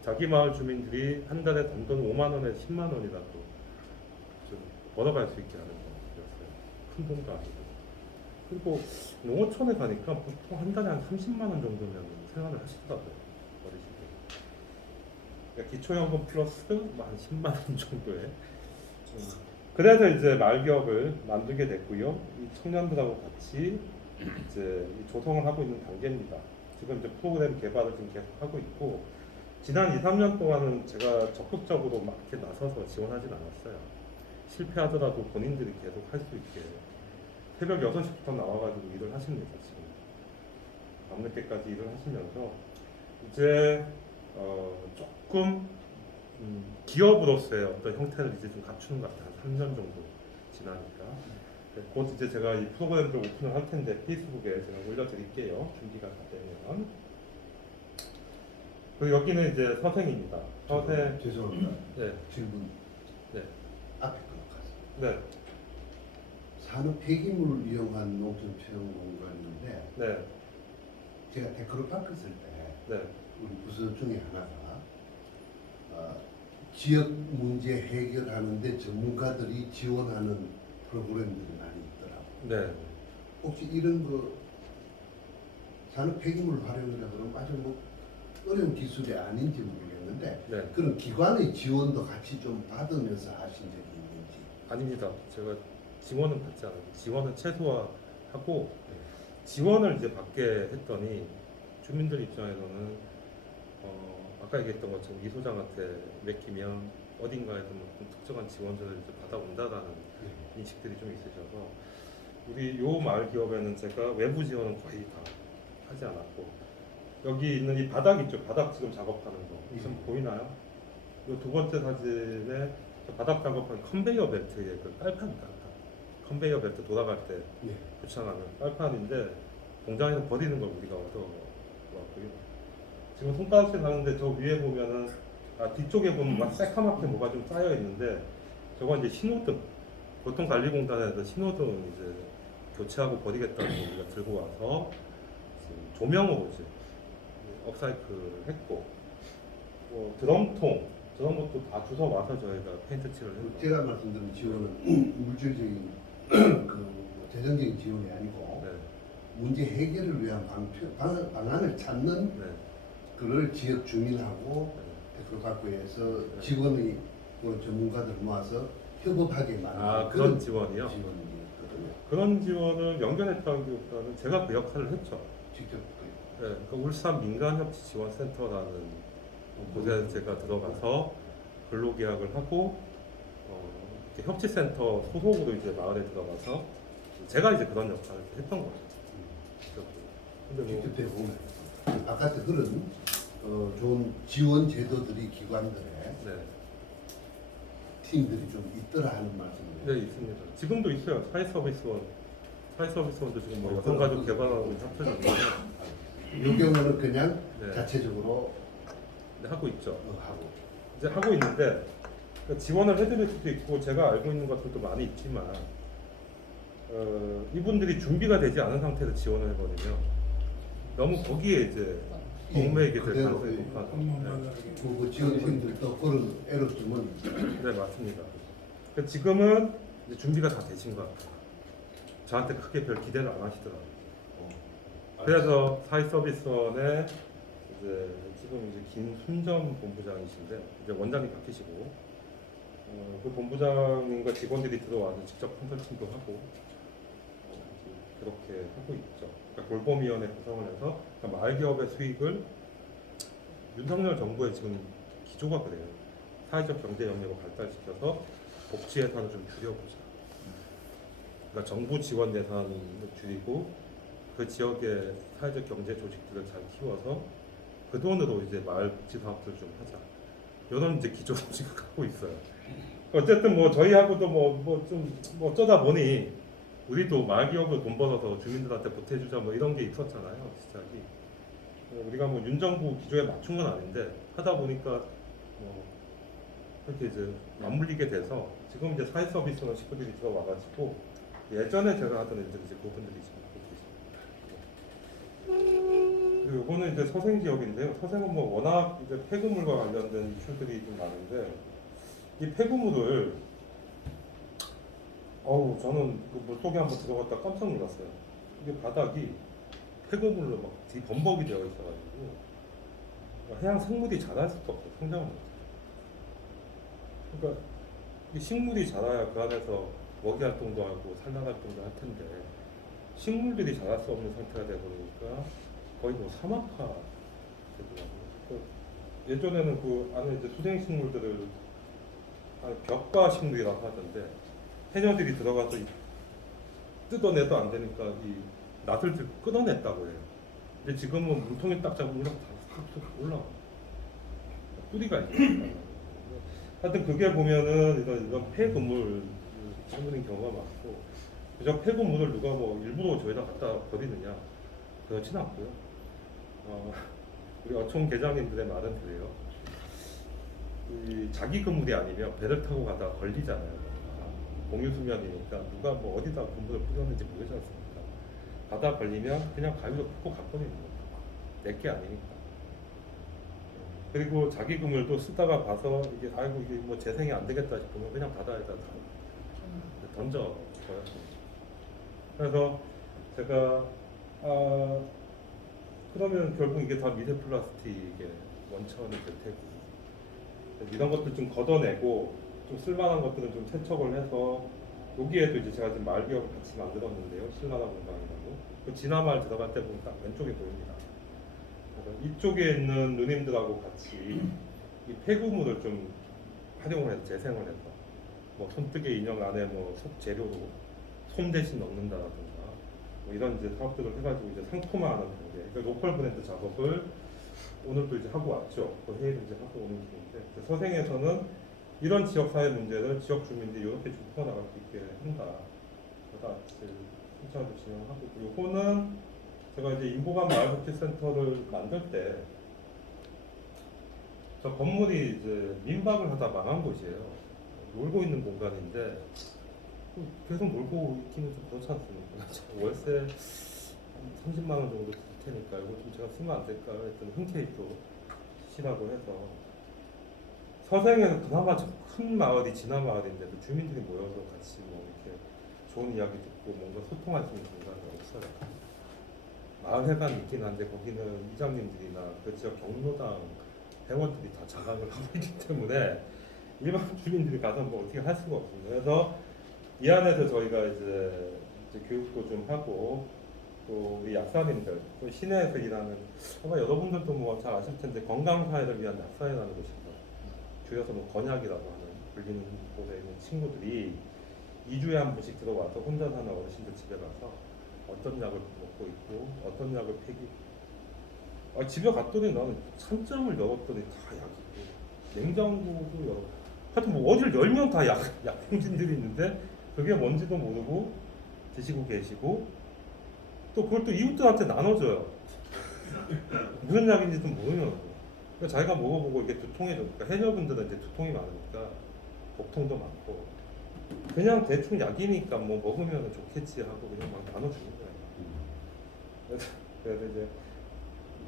자기 마을 주민들이 한 달에 단돈 5만 원에 10만 원이라도 좀 벌어갈 수 있게 하는 거였어요. 큰 돈도 아니고. 그리고 농어촌에 가니까 보통 한 달에 한 30만 원 정도면 생활을 하시더라고요. 어르신들. 그러니까 기초연금 플러스 한 10만 원 정도에. 그래서 이제 마을 기업을 만들게 됐고요. 이 청년들하고 같이 이제 조성을 하고 있는 단계입니다. 지금 이제 프로그램 개발을 좀 계속 하고 있고, 지난 2, 3년 동안은 제가 적극적으로 막 이렇게 나서서 지원하진 않았어요. 실패하더라도 본인들이 계속 할 수 있게 새벽 6시부터 나와가지고 일을 하십니다. 지금 밤늦게까지 일을 하시면서 이제 조금 기업으로서의 어떤 형태를 이제 좀 갖추는 것 같아요. 한 3년 정도 지나니까. 곧 이제 제가 이 프로그램을 오픈을 할 텐데 페이스북에 제가 올려드릴게요. 준비가 다 되면. 그리고 여기는 이제 서생입니다. 서생. 죄송합니다. 네. 질문. 네. 앞에 거 네. 산업 폐기물을 이용한 농촌 체험 공간인데 네. 제가 테크노파크 쓸 때 네. 우리 부서 중에 하나가 지역 문제 해결하는데 전문가들이 지원하는 프로그램들이 많이 있더라고요. 네. 혹시 이런 거 산업 폐기물 활용이라 그러면 아주 뭐 어려운 기술이 아닌지 모르겠는데 네. 그런 기관의 지원도 같이 좀 받으면서 하신 적이 있는지. 아닙니다. 제가 지원은 받지 않아요. 지원은 최소화하고 지원을 이제 받게 했더니 주민들 입장에서는 아까 얘기했던 것처럼 이 소장한테 맡기면 어딘가에서 뭐 특정한 지원들을 이제 받아온다라는 인식들이 좀 있으셔서 우리 요 마을 기업에는 제가 외부 지원은 거의 다 하지 않았고 여기 있는 이 바닥 있죠. 바닥 지금 작업하는 거 지금 보이나요? 이 두 번째 사진에 저 바닥 작업한 컨베이어 벨트의 그 빨판입니다. 컨베이어 벨트 돌아갈 때 네. 부착하는 빨판인데 공장에서 버리는 걸 우리가 얻어왔고요. 지금 손가락질 하는데 저 위에 보면은 뒤쪽에 보면 막 새카맣게 뭐가 좀 쌓여 있는데 저건 이제 신호등. 보통 관리공단에서 신호등 이제 교체하고 버리겠다고 우리가 들고 와서 조명으로 이제 업사이클 했고 드럼통 저런 것도 다 주워 와서 저희가 페인트 칠을 했고 제가 말씀드린 지원은 물질적인 그 재정적인 지원이 아니고 네. 문제 해결을 위한 방안을 찾는 네. 그걸 지역 주민하고 네. 테크노파크에서 네. 직원의 그 전문가들 모아서 협업하게 만드는 그런 지원이요? 지원이거든요. 그런 지원을 연결했다기보다는 제가 그 역할을 했죠. 직접 네, 그러니까 울산 민간협치지원센터라는 곳에 제가 들어가서 근로계약을 하고 이렇게 협치센터 소속으로 이제 마을에 들어가서 제가 이제 그런 역할을 했던 거죠. 근데 뭐 직접 해보면 아까 그런 좋은 지원 제도들이 기관들의 네, 팀들이 좀 있더라 하는 말씀이에요. 네 있습니다. 지금도 있어요. 사회서비스원도 지금 뭐 여성가족 개발하고 합쳐져 있는데 이 경우는 그냥 네. 자체적으로 네, 하고 있죠. 하고 이제 하고 있는데 그 지원을 해드릴 수도 있고 제가 알고 있는 것들도 많이 있지만 이분들이 준비가 되지 않은 상태에서 지원을 해버리면 너무 거기에 이제 얽매이게 될 그대로 가능성이 높아서 그 지원팀들도 그런 애로점은 네 맞습니다. 그 지금은 이제 준비가 다 되신 것 같아요. 저한테 크게 별 기대를 안 하시더라고요. 그래서 사회서비스원에 이제 지금 이제 김순점 본부장이신데 이제 원장님 바뀌시고 그 본부장님과 직원들이 들어와서 직접 컨설팅도 하고 그렇게 하고 있죠. 그러니까 돌봄위원회 구성을 해서 그러니까 마을 기업의 수익을 윤석열 정부의 지금 기조가 그래요. 사회적 경제 영역을 발달시켜서 복지 예산을 좀 줄여보자. 그러니까 정부 지원 예산을 줄이고 그 지역의 사회적 경제 조직들을 잘 키워서 그 돈으로 이제 마을 복지 사업들 좀 하자. 이런 이제 기조를 지금 갖고 있어요. 어쨌든 뭐 저희하고도 뭐 좀 어쩌다 보니 우리도 마을 기업을 돈 벌어서 주민들한테 보태주자 뭐 이런 게 있었잖아요. 시작이. 우리가 뭐 윤정부 기조에 맞춘 건 아닌데 하다 보니까 뭐 이렇게 이제 맞물리게 돼서 지금 이제 사회 서비스는 식구들이 들어와가지고 예전에 제가 하던 일들 이제 그분들이 지금 하고 계십니다. 그리고 이거는 이제 서생 지역인데요. 서생은 뭐 워낙 이제 폐구물과 관련된 이슈들이 좀 많은데 이 폐구물을 저는 그 물속에 한번 들어갔다 깜짝 놀랐어요. 이게 바닥이 폐구물로 막 뒤범벅이 되어 있어가지고 해양 생물이 자랄 수가 없어. 성장을 못해. 그러니까 이 식물이 자라야 그 안에서 먹이 활동도 하고 산란 활동도 할 텐데 식물들이 자랄 수 없는 상태가 되버리니까 거의 뭐 사막화 되더라고요. 예전에는 그 안에 이제 수생 식물들을 벽과 식물이라고 하던데 해녀들이 들어가서 뜯어내도 안 되니까 이 낫을 끊어냈다고 해요. 근데 지금은 물통에 딱 잡으면 다 쑥쑥 올라와. 뿌리가 있어요. 하여튼 그게 보면은 이런 폐그물 때문인 경우가 많고, 저 폐그물을 누가 뭐 일부러 저희다 갖다 버리느냐 그렇진 않고요. 우리 어촌 계장님들의 말은 그래요. 이 자기 건물이 아니면 배를 타고 가다가 걸리잖아요. 공유 수면이니까 누가 뭐 어디다 건물을 뿌렸는지 모르지 않습니까? 가다 걸리면 그냥 가위로 푹 가버리는 거예요. 내게 아니니까. 그리고 자기 건물도 쓰다가 봐서 이게 아이고 이게 뭐 재생이 안 되겠다 싶으면 그냥 바다에다 던져 버려요. 그래서 제가 그러면 결국 이게 다 미세 플라스틱의 원천이 될 테고 이런 것들 좀 걷어내고 좀 쓸만한 것들은 좀 세척을 해서 여기에도 이제 제가 지금 말기업을 같이 만들었는데요. 신라나 공방이라고. 그 진화말 들어갈 때 보면 딱 왼쪽에 보입니다. 그래서 이쪽에 있는 누님들하고 같이 이 폐구물을 좀 활용을 해서 재생을 해서 뭐 손뜨개 인형 안에 뭐 재료로 솜 대신 넣는다라든가 뭐 이런 이제 사업들을 해가지고 이제 상품화하는 단계. 그러니까 로컬 브랜드 작업을 오늘도 이제 하고 왔죠. 그 회의를 이제 하고 오는 중인데 서생에서는 이런 지역 사회 문제를 지역 주민들이 이렇게 좀 풀어나갈 수 있게 한다. 그러다 순차적으로 진행하고 요거는 제가 이제 인보감 마을복지센터를 만들 때 저 건물이 이제 민박을 하다 망한 곳이에요. 놀고 있는 공간인데 계속 놀고 있기는 좀 그렇지 않습니까? 월세 30만 원 정도 들 테니까 이거 좀 제가 쓰면 안 될까 했더니 흔쾌히 또 시라고 해서 서생에는 그나마 좀 큰 마을이 진화 마을인데도 주민들이 모여서 같이 뭐 이렇게 좋은 이야기 듣고 뭔가 소통할 수 있는 공간이 없어요. 마을 회관 있긴 한데 거기는 이장님들이나 그 지역 경로당 회원들이 다 자강을 하고 있기 때문에 일반 주민들이 가서 뭐 어떻게 할 수가 없습니다. 그래서 이 안에서 저희가 이제 교육도 좀 하고 또 우리 약사님들 또 시내에서 일하는 아마 여러분들도 뭐 잘 아실 텐데 건강사회를 위한 약사회라는 곳입니다. 줄여서 뭐 건약이라고 하는 불리는 곳에 있는 친구들이 2주에 한 번씩 들어와서 혼자 사는 어르신들 집에 가서 어떤 약을 먹고 있고 어떤 약을 폐기 집에 갔더니 나는 찬장을 열었더니 다 약이고 냉장고도 열었고 하여튼 뭐 어디를 열면 다 약품진들이 있는데 그게 뭔지도 모르고 드시고 계시고 또 그걸 또 이웃들한테 나눠줘요. 무슨 약인지도 모르면 그러니까 자기가 먹어보고 이게 두통이 좋으니까 해녀분들은 이제 두통이 많으니까 복통도 많고 그냥 대충 약이니까 뭐 먹으면 좋겠지 하고 그냥 막 나눠주는 거예요. 그래서 이제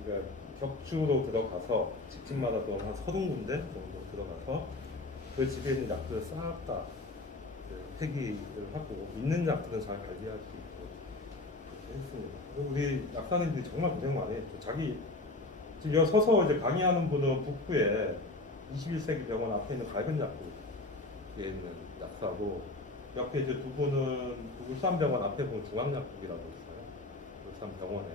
우리가 격주로 들어가서 집집마다 또 한 30군데 정도 들어가서 그 집에 있는 약들을 싹 다 폐기를 하고 있는 약들은 잘 관리할 수 있고 했습니다. 우리 약사님들이 정말 고생 많이 했죠. 자기 지금 여기 서서 이제 강의하는 분은 북부에 21세기 병원 앞에 있는 밝은 약국에 있는 약사고 옆에 이제 두 분은 울산병원 앞에 보면 중앙약국이라고 있어요. 울산병원에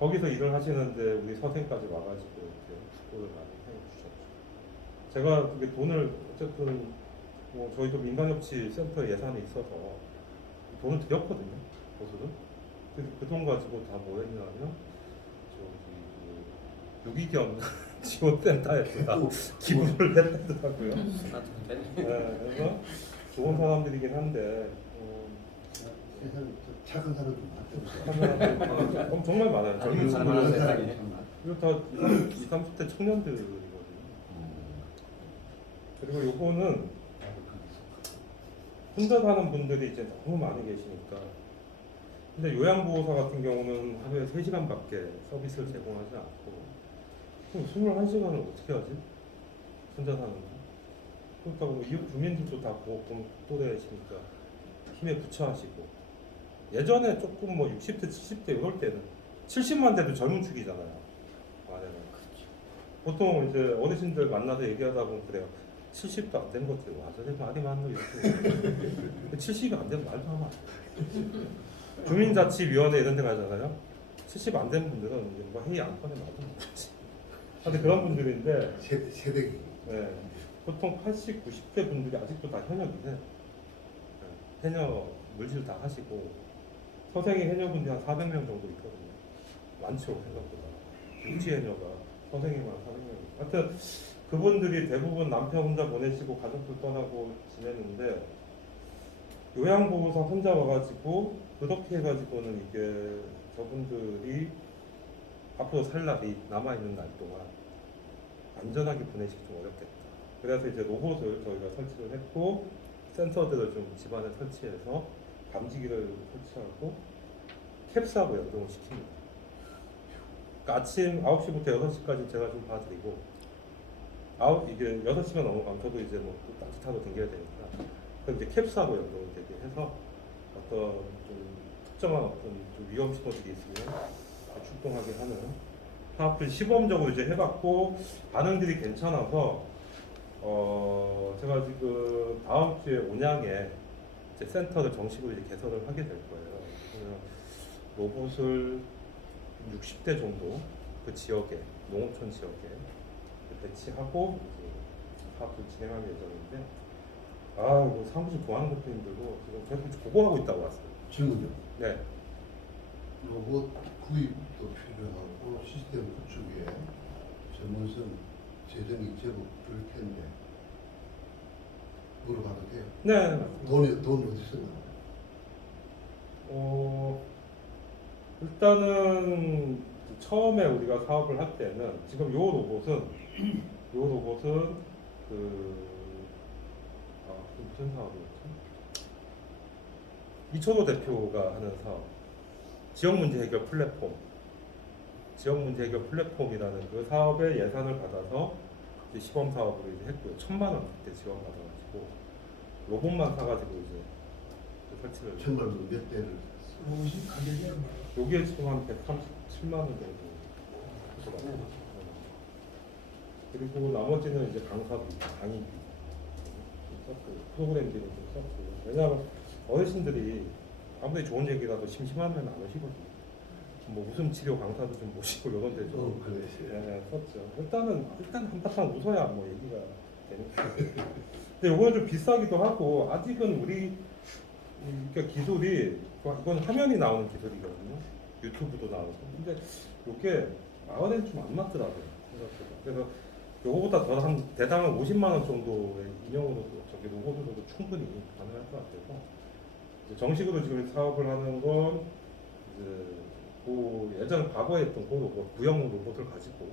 거기서 일을 하시는데 우리 서생까지 와가지고 이렇게 축구를 많이 해주셨죠. 제가 그게 돈을 어쨌든 뭐 저희도 민간협치 센터 예산이 있어서 돈을 드렸거든요. 보수는. 그래서 그 돈 가지고 다 뭐 했냐면 저기 유기견 지원센터에서 다 기부를 했더라고요. 네, 그래서 좋은 사람들이긴 한데 세상에 착한 사람도 많더라고요. 정말 많아요. 젊은 많은 친구들 사람이 이거 다 20, 30대 청년들이거든요. 그리고 요거는 혼자 사는 분들이 이제 너무 많이 계시니까 근데 요양보호사 같은 경우는 하루에 3시간밖에 서비스를 제공하지 않고 그럼 21시간을 어떻게 하지? 혼자 사는 거. 그렇다고 이웃 주민들도 다 보호금 또래시니까 힘에 부처하시고 예전에 조금 뭐 60대 70대 이럴 때는 70만 대도 젊은 축이잖아요. 말에는 보통 이제 어르신들 만나서 얘기하다 보면 그래요. 70도 안 된 것들 와 저래 말이 많노 이렇게 70이 안 되면 말도 하면 안 돼. 주민자치위원회 이런 데 가잖아요. 70 안 된 분들은 이제 뭐 회의 안 꺼내 말도 못하지. 근데 그런 분들인데 세대기. 네, 보통 80, 90대 분들이 아직도 다 현역이세요. 네, 해녀 물질 다 하시고 서생이 해녀분들이 한 400명 정도 있거든요. 많죠 생각보다. 육지 해녀가 서생이만 400명. 하여튼 그분들이 대부분 남편 혼자 보내시고 가족들 떠나고 지내는데 요양보호사 혼자 와가지고 그렇게 해가지고는 이게 저분들이 앞으로 살 날이 남아 있는 날 동안 안전하게 보내시기 좀 어렵겠다. 그래서 이제 로봇을 저희가 설치를 했고 센서들을 좀 집안에 설치해서 감지기를 설치하고 캡스하고 연동을 시킵니다. 그러니까 아침 9시부터 6시까지 제가 좀 봐드리고 이게 6시간 넘어가면 저도 이제 뭐 따뜻하고 댕겨야 되니까 그럼 이제 캡스하고 연동이 되게 해서 어떤 좀 특정한 어떤 좀 위험 신호들이 있으면 출동하게 하는 사업들 시범적으로 이제 해봤고 반응들이 괜찮아서 제가 지금 다음 주에 온양에 이제 센터를 정식으로 이제 개설을 하게 될 거예요. 그래서 로봇을 60대 정도 그 지역에 농어촌 지역에 배치하고 이제 사업을 진행할 예정인데 이거 사무실 구하는 것도 힘들고 지금 계속 보고하고 있다고 왔어요. 질문요. 네. 로봇 구입도 필요하고 시스템 구축에 전문성 재정이 제법 들 텐데 물어봐도 돼요? 네. 돈 어디서 나와요? 일단은 처음에 우리가 사업을 할 때는 지금 요 로봇은 무슨 사업이었지? 이천호 대표가 하는 사업, 지역 문제 해결 플랫폼, 지역 문제 해결 플랫폼이라는 그 사업의 예산을 받아서 이제 시범 사업으로 이제 했고요. 1,000만 원 그때 지원 받아가지고 로봇만 사가지고 이제 설치를. 1,000만 원 몇 대를? 로봇이 가격이 얼마나? 여기에 지금 한 137만 원 정도 하더라고요. 그리고 나머지는 이제 강사비, 강의비 썼고 프로그램비를 좀 썼고 왜냐하면 어르신들이 아무리 좋은 얘기라도 심심하면 안 오시거든요. 뭐 웃음 치료 강사도 좀 모시고 이런 데 좀 그래. 썼죠. 일단 한바탕 웃어야 뭐 얘기가 되니까. 근데 이거는 좀 비싸기도 하고 아직은 우리 그러니까 기술이 이건 화면이 나오는 기술이거든요. 유튜브도 나오고. 근데 이게 마을에는 좀 안 맞더라고요. 생각보다. 그래서 요거보다 더 한 대당 50만 원 정도의 인형으로도 저기 로봇으로도 충분히 가능할 것 같아서 이제 정식으로 지금 사업을 하는 건 이제 그 예전 과거에 했던 그 로봇 구형 로봇을 가지고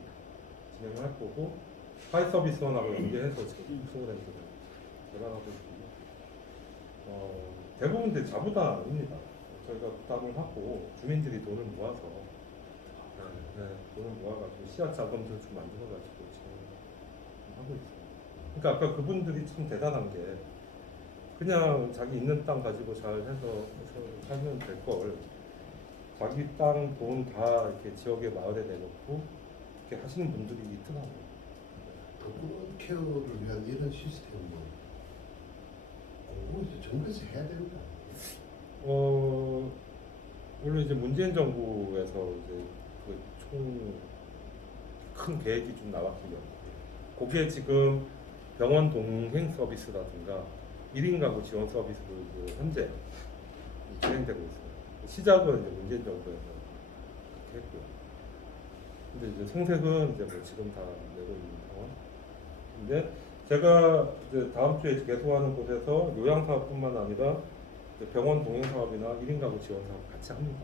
진행을 할 거고 하이 서비스원하고 연계해서 지금 프로그램들을 개발하고 있고 대부분 자부담입니다. 저희가 부담을 하고 주민들이 돈을 모아서 돈을 모아가지고 씨앗 자금들을 좀 만들어가지고 지금 하고 있어요. 그러니까 아까 그분들이 참 대단한 게 그냥 자기 있는 땅 가지고 잘 해서 살면 될 걸 자기 땅 돈 다 이렇게 지역의 마을에 내놓고 이렇게 하시는 분들이 있더라고요. 독거노인 케어를 위한 이런 시스템은 공부 이제 정부에서 해야 되는 거 아니에요? 원래 이제 문재인 정부에서 이제 그 총 큰 계획이 좀 나왔고요. 거기에 지금 병원 동행 서비스라든가 1인 가구 지원 서비스도 이제 현재 진행되고 있어요. 시작은 이제 문재인 정부에서 그렇게 했고요. 근데 이제 생색은 이제 뭐 지금 다 내고 있는 상황. 근데 제가 이제 다음 주에 개소하는 곳에서 요양 사업뿐만 아니라 병원 동행 사업이나 1인 가구 지원 사업 같이 합니다.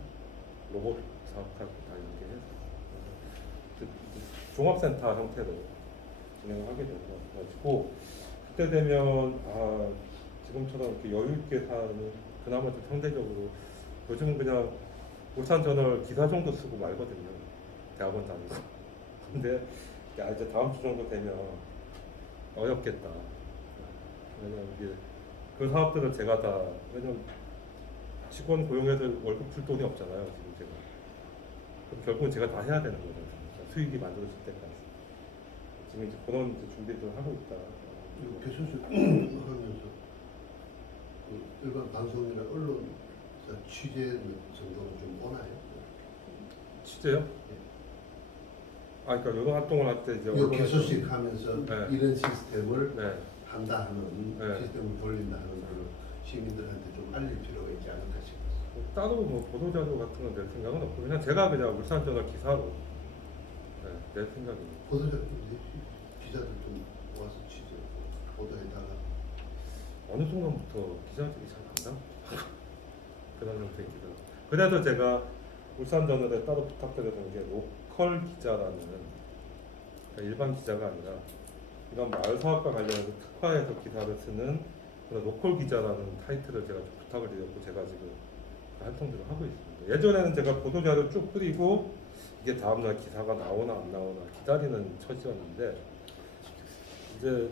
로봇 사업하고 다 연계해서 종합센터 형태로 진행을 하게 될 것 같아가지고 그때 되면 지금처럼 이렇게 여유 있게 사는 그나마 좀 상대적으로 요즘은 그냥 울산저널 기사 정도 쓰고 말거든요. 대학원 다니고. 근데 이제 다음 주 정도 되면 어렵겠다. 왜냐면 이게 그 사업들은 제가 다 왜냐면 직원 고용해서 월급 줄 돈이 없잖아요. 지금 제가. 그럼 결국은 제가 다 해야 되는 거죠. 수익이 만들어질 때까지. 지금 이제 그런 이제 준비를 하고 있다. 교수님 하면서 그 일반 방송이나 언론 취재 정도는 좀 오나요? 취재요? 그러니까 이런 활동을 할 때 이제 개소식 하면서 네. 이런 시스템을 네. 한다 하는 네. 시스템을 돌린다 하는 걸 시민들한테 좀 알릴 필요가 있지 않을까 싶어요. 따로 뭐 보도자료 같은 건 낼 생각은 없고 그냥 제가 그냥 울산저널 기사로 낼 생각입니다. 보도자료 기자들 좀 모아서 취재 보도해달라. 어느 순간부터 기자들이 잘 안 나오고 그런 형태의 기사. 그래서 제가 울산저널에 따로 부탁드렸던 게 로컬 기자라는, 그러니까 일반 기자가 아니라 이런 마을 사업과 관련해서 특화해서 기사를 쓰는 그런 로컬 기자라는 타이틀을 제가 좀 부탁을 드렸고 제가 지금 활동들을 하고 있습니다. 예전에는 제가 보도자료 쭉 뿌리고 이게 다음날 기사가 나오나 안 나오나 기다리는 처지였는데 이제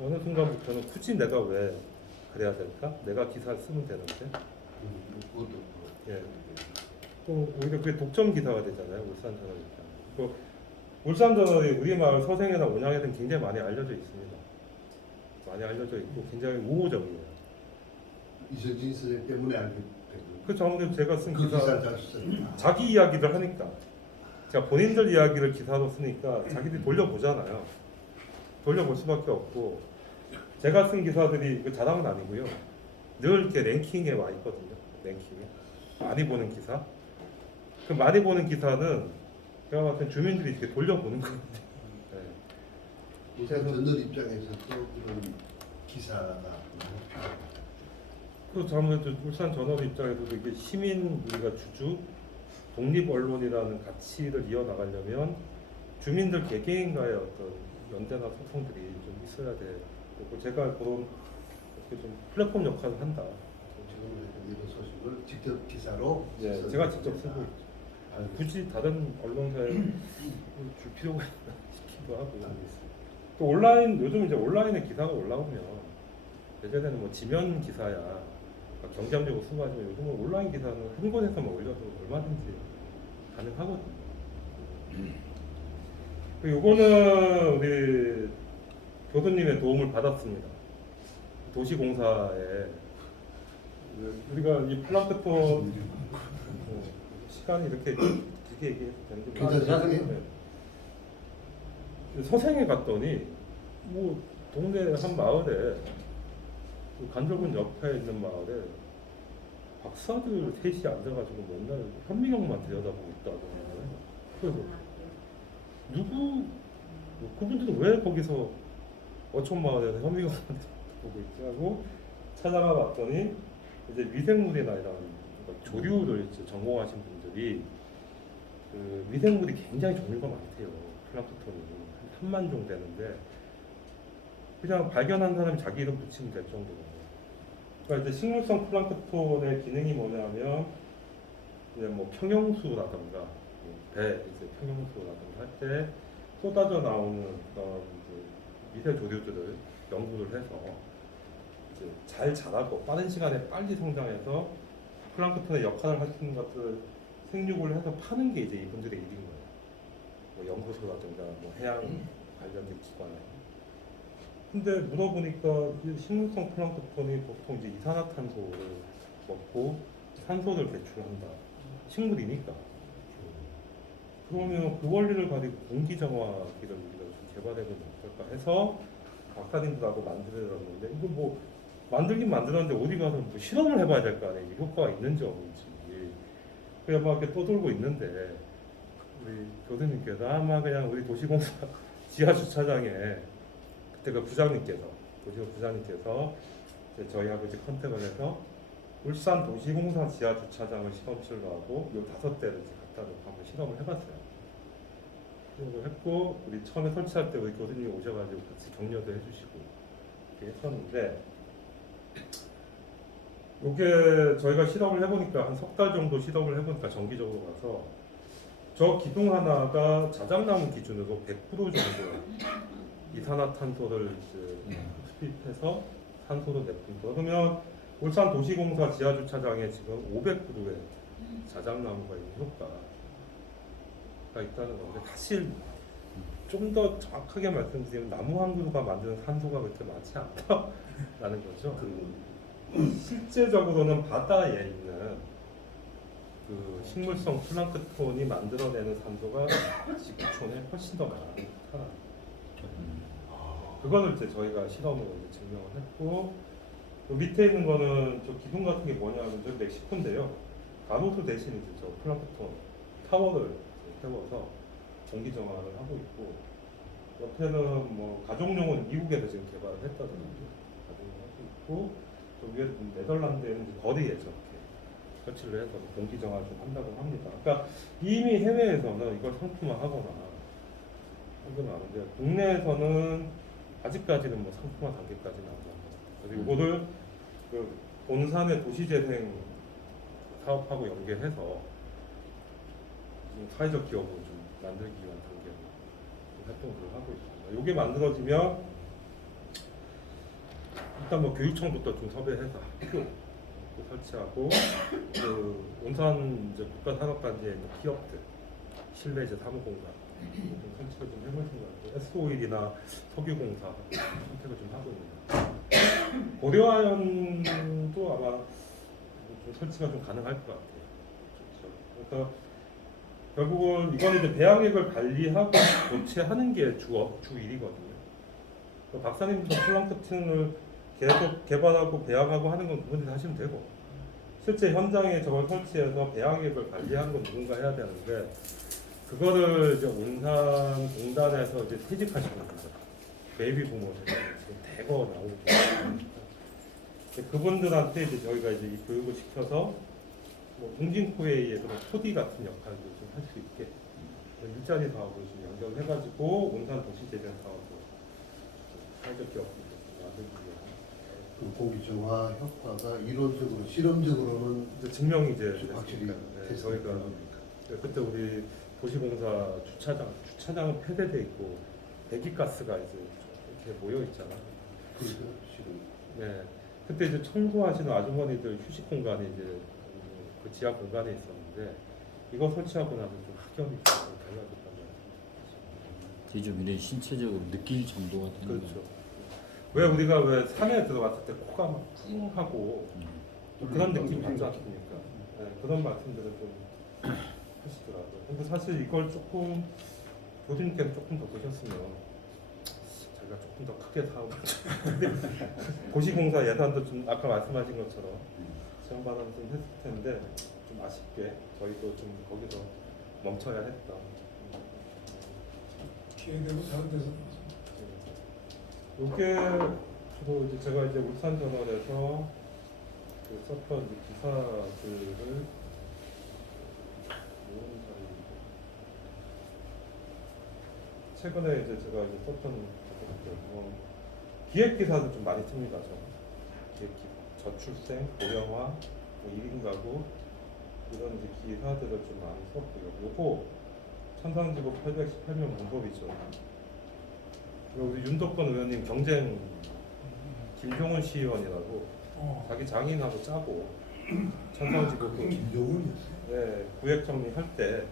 어느 순간부터는 굳이 내가 왜 그래야 될까? 내가 기사를 쓰면 되는데 그것도 예. 또 오히려 그게 독점 기사가 되잖아요. 울산저널 입장. 울산저널이 우리 마을 서생이나 온양에는 굉장히 많이 알려져 있습니다. 많이 알려져 있고 굉장히 우호적이에요. 이선진 선생 때문에 알게 되고 그 전에 제가 쓴 그 기사 기사를 잘 썼다. 자기 이야기를 하니까 제가 본인들 이야기를 기사로 쓰니까 자기들이 돌려보잖아요. 돌려볼 수밖에 없고 제가 쓴 기사들이 그 자랑은 아니고요. 늘 이렇게 랭킹에 와 있거든요. 랭킹에 많이 보는 기사. 그 많이 보는 기사는 제가 봤을 때 주민들이 이렇게 돌려보는 것 같아요. 네. 울산저널 입장에서 또 그런 기사가 많이 필요하다. 그 아무래도 울산 저널 입장에서도 이게 시민 우리가 주주 독립 언론이라는 가치를 이어나가려면 주민들 개개인과의 어떤 연대나 소통들이 좀 있어야 돼. 그리고 제가 그런 이렇게 좀 플랫폼 역할을 한다. 지금 이런 소식을 직접 기사로 예, 써서 제가 직접 쓰고 있죠. 굳이 다른 언론사에 줄 필요가 있나 싶기도 하고. 또 온라인 요즘 이제 온라인에 기사가 올라오면 예전에는 뭐 지면 기사야 경쟁적으로 수고하지만 요즘은 온라인 기사는 한 곳에서만 올려도 얼마든지 가능하거든요. 요거는 우리 교수님의 도움을 받았습니다. 도시공사에 우리가 이 플랑크톤 시간이 이렇게 길게 얘기해도 되는데 괜찮으세요? 네. 서생에 갔더니 뭐 동네 한 마을에 그 간접은 옆에 있는 마을에 박사들 셋이 앉아가지고 맨날 현미경만 들여다보고 있다고 하잖아요. 그래서 누구 뭐 그분들은 왜 거기서 어촌 마을에서 현미경만 보고 있지 하고 찾아가 봤더니 이제 미생물이나 이런 조류를 이제 전공하신 분들이 그 미생물이 굉장히 종류가 많대요. 플랑크톤이 한 3만 종 되는데 그냥 발견한 사람이 자기 이름 붙이면 될 정도로. 그러니까 이제 식물성 플랑크톤의 기능이 뭐냐면 이제 뭐 평형수라든가 배 이제 평형수라든가 할 때 쏟아져 나오는 그런 미세 조류들을 연구를 해서 이제 잘 자라고 빠른 시간에 빨리 성장해서 플랑크톤의 역할을 하시는 것들 생육을 해서 파는 게 이제 이분들의 일인 거예요. 뭐 연구소라든가 뭐 해양 관련된 기관에. 근데 물어보니까 이 식물성 플랑크톤이 보통 이제 이산화탄소를 먹고 산소를 배출한다. 식물이니까. 그러면 그 원리를 가지고 공기정화기를 우리가 좀 개발해보면 어떨까 해서 박사님들하고 만들어놨는데 이거 뭐 만들긴 만들었는데 어디 가서 뭐 실험을 해봐야 될 거 아니에요. 효과가 있는지 없는지. 그냥 막 이렇게 떠돌고 있는데 우리 교수님께서 아마 그냥 우리 도시공사 지하 주차장에 그때 그 부장님께서 도시공사 부장님께서 이제 저희하고 이제 컨택을 해서 울산 도시공사 지하 주차장을 실험실로 하고 요 5대를 이제 갖다 놓고 한번 실험을 해봤어요. 실험을 했고 우리 처음에 설치할 때 우리 교수님이 오셔가지고 같이 격려도 해주시고 이렇게 했었는데. 이게 저희가 실험을 해보니까 한 석 달 정도 실험을 해보니까 정기적으로 가서 저 기둥 하나가 자작나무 기준으로 100% 정도 이산화탄소를 이제 흡입해서 산소도 내뿜고 그러면 울산 도시공사 지하주차장에 지금 500그루의 자작나무가 있는 효과가 있다는 건데 사실 좀 더 정확하게 말씀드리면 나무 한 그루가 만드는 산소가 그렇게 많지 않다라는 거죠. 실제적으로는 바다에 있는 그 식물성 플랑크톤이 만들어내는 산소가 지구촌에 훨씬 더 많다. 그거를 이제 저희가 실험으로 이제 증명을 했고 그 밑에 있는 거는 저 기둥 같은 게 뭐냐면 저 멕시코인데요. 가로수 대신 이제 저 플랑크톤 타워를 세워서 공기 정화를 하고 있고 옆에는 뭐 가족용은 미국에서 지금 개발을 했다든지 가족용 하고 있고 저 위에 네덜란드에는 이제 거리에서 이렇게 설치를 해서 공기 정화 좀 한다고 합니다. 그러니까 이미 해외에서는 이걸 상품화하거나 하거나 하는데 국내에서는 아직까지는 뭐 상품화 단계까지는 안 나옵니다. 그래서 이거를 그 본산의 도시재생 사업하고 연계해서 좀 사회적 기업을 좀 만들기 위한 단계로 활동들을 하고 있습니다. 이게 만들어지면 일단 뭐 교육청부터 좀 섭외해서 학교 설치하고 그 온산 이제 국가산업단지에 있는 기업들 실내 이제 사무공간 좀 설치를 좀 해볼 생각이고 S-오일이나 석유공사 선택을 좀 하고 있습니다. 고려아연도 아마 좀 설치가 좀 가능할 것 같아요. 그렇죠. 그래서 결국은 이거는 이제 배양액을 관리하고 교체하는 게 주 일이거든요. 박사님도 플랑크튼을 계속 개발하고 배양하고 하는 건 그분들이 하시면 되고 실제 현장에 저걸 설치해서 배양액을 관리하는 건 누군가 해야 되는데 그거를 이제 온산 공단에서 이제 퇴직하시는 분들 베이비 부모들 지금 대거 나오고 그분들한테 이제 저희가 이제 이 교육을 시켜서 뭐 웅진코웨이의 그런 토디 같은 역할도 좀 할 수 있게 일자리 사업을 좀 연결해가지고 온산 도시재생 사업을 사회적 기업들 만들기 위해 그 공기 정화 효과가 이론적으로 실험적으로는 이제 증명이 이제 확실히 됐으니까. 저희가 그때 우리 도시공사 주차장은 폐쇄돼 있고 배기가스가 이제 이렇게 모여 있잖아. 그래서 실험. 네. 그때 이제 청소하시는 아주머니들 휴식 공간이 이제 그 지하 공간에 있었는데 이거 설치하고 나서 좀 확연히 달라졌단 말이에요. 이게 좀 이런 신체적으로 느낄 정도가 되는 그렇죠. 왜 우리가 왜 산에 들어갔을 때 코가 막 띵하고 좀 그런 느낌 받지 않습니까? 네, 그런 말씀들을 좀 하시더라고요. 근데 사실 이걸 조금 교수님께서 조금 더 보셨으면 자기가 조금 더 크게 사오고 도시공사 예산도 좀 아까 말씀하신 것처럼 지원받아서 좀 했을 텐데 좀 아쉽게 저희도 좀 거기서 멈춰야 했다. 기회되고 다른 데서 요게 주로 이제 제가 이제 울산저널에서 그 썼던 이제 기사들을 최근에 이제 제가 이제 썼던 것들 뭐 기획 기사도 좀 많이 씁니다. 저 기획 기사, 저출생, 고령화, 뭐 1인 가구 이런 이제 기사들을 좀 많이 썼고요. 요거 천상지구 818명 문법이죠. 우리 윤덕권 의원님 경쟁 김종훈 시의원이라고 자기 장인하고 짜고 천상지구 그 김종훈이었어요. 네, 구획 정리할 때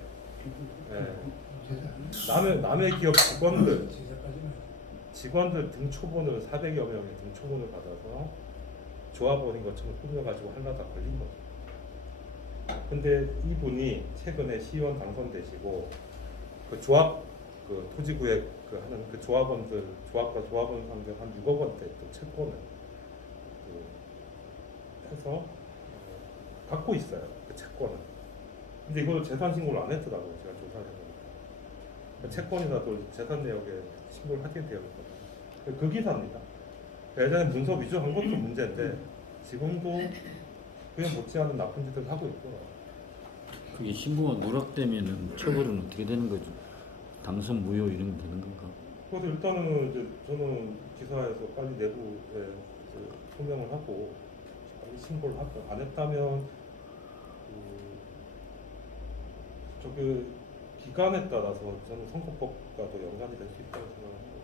네, 세상에. 남의 기업 제작까지는 직원들 등초본을 400여 명의 등초본을 받아서 조합원인 것처럼 꾸며가지고 하려다 걸린 거죠. 근데 이분이 최근에 시의원 당선되시고 그 조합 그 토지구획 그 하는 그 조합원들 조합과 조합원 상대 한 6억 원대 또 채권을 그 해서 갖고 있어요. 그 채권을. 근데 이걸 재산 신고를 안 했더라고요. 제가 조사를 해보니까. 그 채권이라도 재산 내역에 신고를 하게 되어 있거든요. 그 기사입니다. 예전에 문서 위조한 것도 문제인데 지금도 그냥 못지않은 나쁜 짓을 하고 있더라고요. 그게 신고가 누락되면은 처벌은 어떻게 되는 거죠? 당선 무효 이런 게 되는 건가? 그래서 일단은 이제 저는 기사에서 빨리 내부에 이제 소명을 하고 빨리 신고를 하고 안 했다면 저기 기간에 따라서 저는 선거법과도 연관이 될 수 있다고 생각합니다.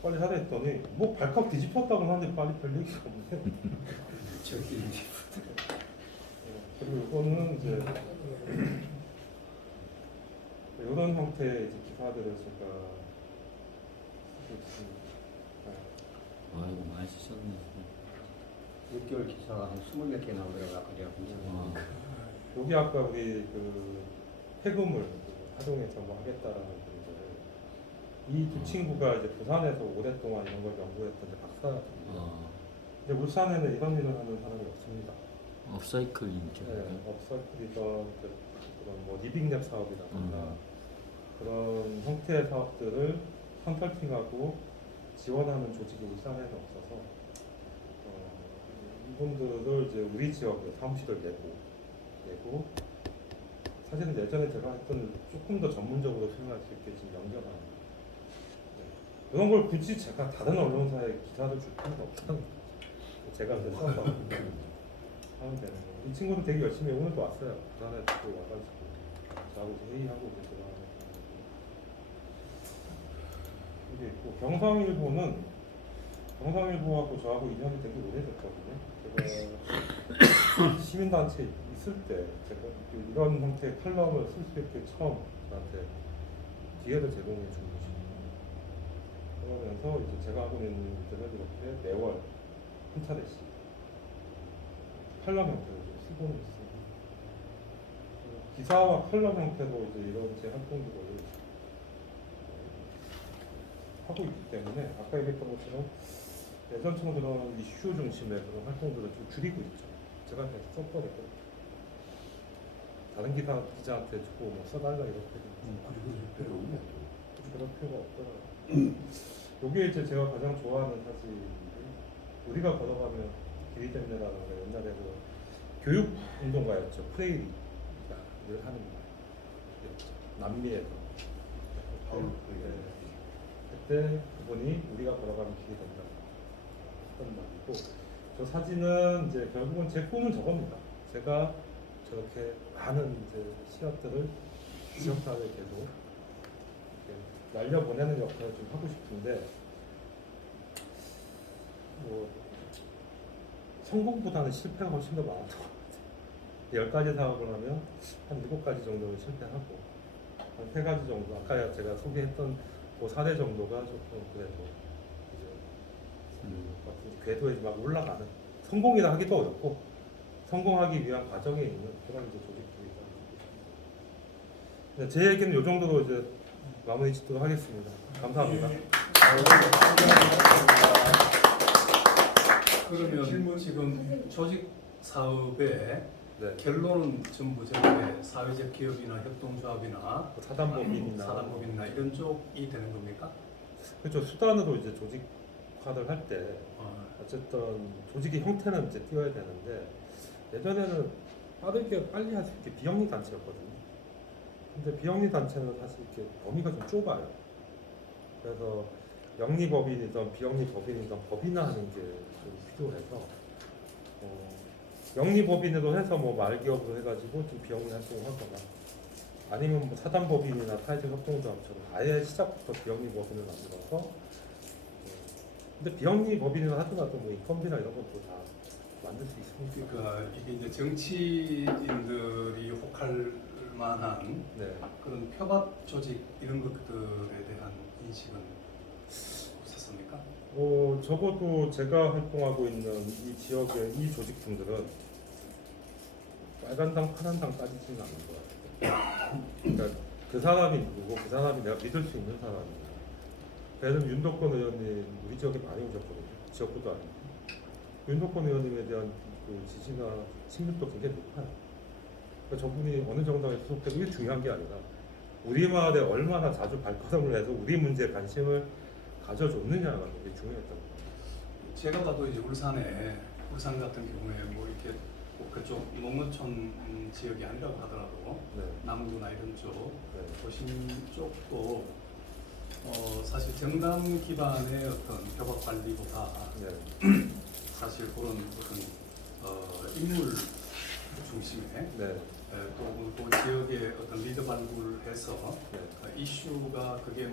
빨리 하라 했더니 뭐 발칵 뒤집혔다고 하는데 빨리 별 얘기가 없네. 그리고 이거는 이제 이런 형태의 이제 기사들을 제가 쓰고 있습니다. 아이고 많이 쓰셨네. 6개월 기사가 한 20몇 개 나오더라고요. 아까 제가 보니까. 여기 아까 우리 그 폐금을 활용해서 뭐 하겠다라는 분들 이 두 친구가 이제 부산에서 오랫동안 이런 걸 연구했던 이제 박사들이에요. 근데 울산에는 이런 일을 하는 사람이 없습니다. 업사이클링이죠. 네, 업사이클이던 그런 뭐 리빙랩 사업이라든가 그런 형태의 사업들을 컨설팅하고 지원하는 조직이 울산에는 없어서 이분들을 이제 우리 지역에 사무실을 내고 사실은 예전에 제가 했던 조금 더 전문적으로 수행할 수 있게 지금 연결하는 이런 걸 굳이 제가 다른 언론사에 기사를 줄 필요가 없다는 거죠. 제가 이제 써서 하면 되는 거예요. 이 친구도 되게 열심히 오늘도 왔어요. 부산에 또 와가지고 저하고 이제 회의하고 그러더라고요. 이게 있고 경상일보하고 저하고 인연이 되게 오래됐거든요. 제가 시민단체에 있을 때 제가 이런 형태의 칼럼을 쓸 수 있게 처음 저한테 기회를 제공해 준 것입니다. 그러면서 이제 제가 하고 있는 일들은 이렇게 매월 한 차례씩 칼럼 형태로 쓰고는 있습니다. 기사와 칼럼 형태로 이제 이런 제 활동들을 하고 있기 때문에 아까 얘기했던 것처럼 예전처럼 그런 이슈 중심의 그런 활동들을 좀 줄이고 있죠. 제가 계속 써버렸거든요. 다른 기자한테 주고 뭐 써달라 이렇게 그리고 별로 없네. 그럴 필요가 없더라고요. 요게 이제 제가 가장 좋아하는 사실이 우리가 걸어가면 길이 됩니다라는 거 옛날에 그 교육 운동가였죠. 프레이리가 늘 하는 말이었죠. 남미에서. 그때 그분이 우리가 걸어가면 길이 된다 했던 말이고 저 사진은 이제 결국은 제 꿈은 저겁니다. 제가 저렇게 많은 이제 시각들을 지역사회에 계속 날려보내는 역할을 좀 하고 싶은데 뭐 성공보다는 실패가 훨씬 더 많았던 것 같아요. 10가지 사업을 하면 한 7가지 정도는 실패하고 한 3가지 정도 아까 제가 소개했던 그 사례 정도가 조금 그래도 이제 궤도에 막 올라가는 성공이라 하기도 어렵고 성공하기 위한 과정에 있는 그런 이제 조직들이다. 제 얘기는 이 정도로 이제 마무리 짓도록 하겠습니다. 감사합니다. 그러면 지금 조직 사업의 네. 결론은 전부 저렇게 사회적 기업이나 협동조합이나 사단법인이나 이런 쪽이 되는 겁니까? 그렇죠. 수단으로 이제 조직화를 할 때 어쨌든 조직의 형태는 이제 띄워야 되는데 예전에는 빨리 할 수 있게 비영리 단체였거든요. 근데 비영리 단체는 사실 이렇게 범위가 좀 좁아요. 그래서 영리법인이든 비영리법인이든 법인화하는 게 좀 필요해서 영리법인으로 해서 뭐 말기업으로 해가지고 좀 비영리 활동을 하거나 아니면 뭐 사단법인이나 사회적 협동조합처럼 아예 시작부터 비영리법인을 만들어서 근데 비영리법인이나 하더라도 뭐 인건비나 이런 것도 다 만들 수 있으니까. 그러니까 이게 이제 정치인들이 혹할 만한 네. 그런 표밥 조직 이런 것들에 대한 인식은 없었습니까? 적어도 제가 활동하고 있는 이 지역의 이 조직들은 빨간당, 파란당 따지지는 않는 것 같아요. 그러니까 그 사람이 누구고 그 사람이 내가 믿을 수 있는 사람이냐. 예를 들면 윤덕권 의원님 우리 지역에 많이 오셨거든요. 지역구도 아니고. 윤덕권 의원님에 대한 그 지지나 친밀도 굉장히 높아요. 그러니까 저분이 어느 정당에 소속되고 이게 중요한 게 아니라 우리 마을에 얼마나 자주 발걸음을 해서 우리 문제에 관심을 가져줬느냐가 되게 중요했던 거예요. 제가 봐도 이제 울산 같은 경우에 뭐 이렇게 꼭 그쪽 농어촌 지역이 아니라고 하더라도 네. 남구나 이런 쪽 네. 도심 쪽도 사실 정당 기반의 어떤 협업 관리보다 네. 사실 그런 어떤 인물 중심의 네. 또 그 지역의 어떤 리더 발굴해서 네. 이슈가 그게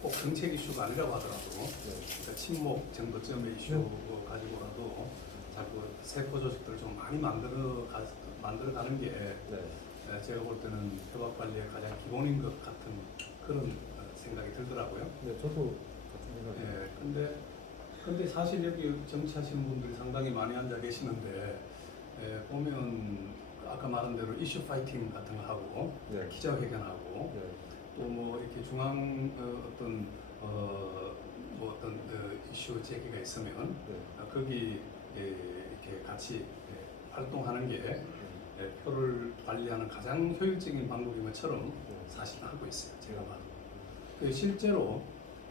꼭 정책 이슈가 아니라고 하더라도 그러니까 친목 정도점의 이슈 가지고라도 자꾸 세포 조직들을 좀 많이 만들어가는 게 네. 제가 볼 때는 협업 관리의 가장 기본인 것 같은 그런 생각이 들더라고요. 네, 저도 같은 생각이에요. 근데 사실 여기 정치하시는 분들이 상당히 많이 앉아 계시는데 보면 아까 말한 대로 이슈 파이팅 같은 거 하고 네. 기자회견하고 네. 또 뭐 이렇게 중앙 어떤 이슈 제기가 있으면 네. 거기 이렇게 같이 활동하는 게 표를 관리하는 가장 효율적인 방법인 것처럼 사실 하고 있어요. 제가 봐도. 실제로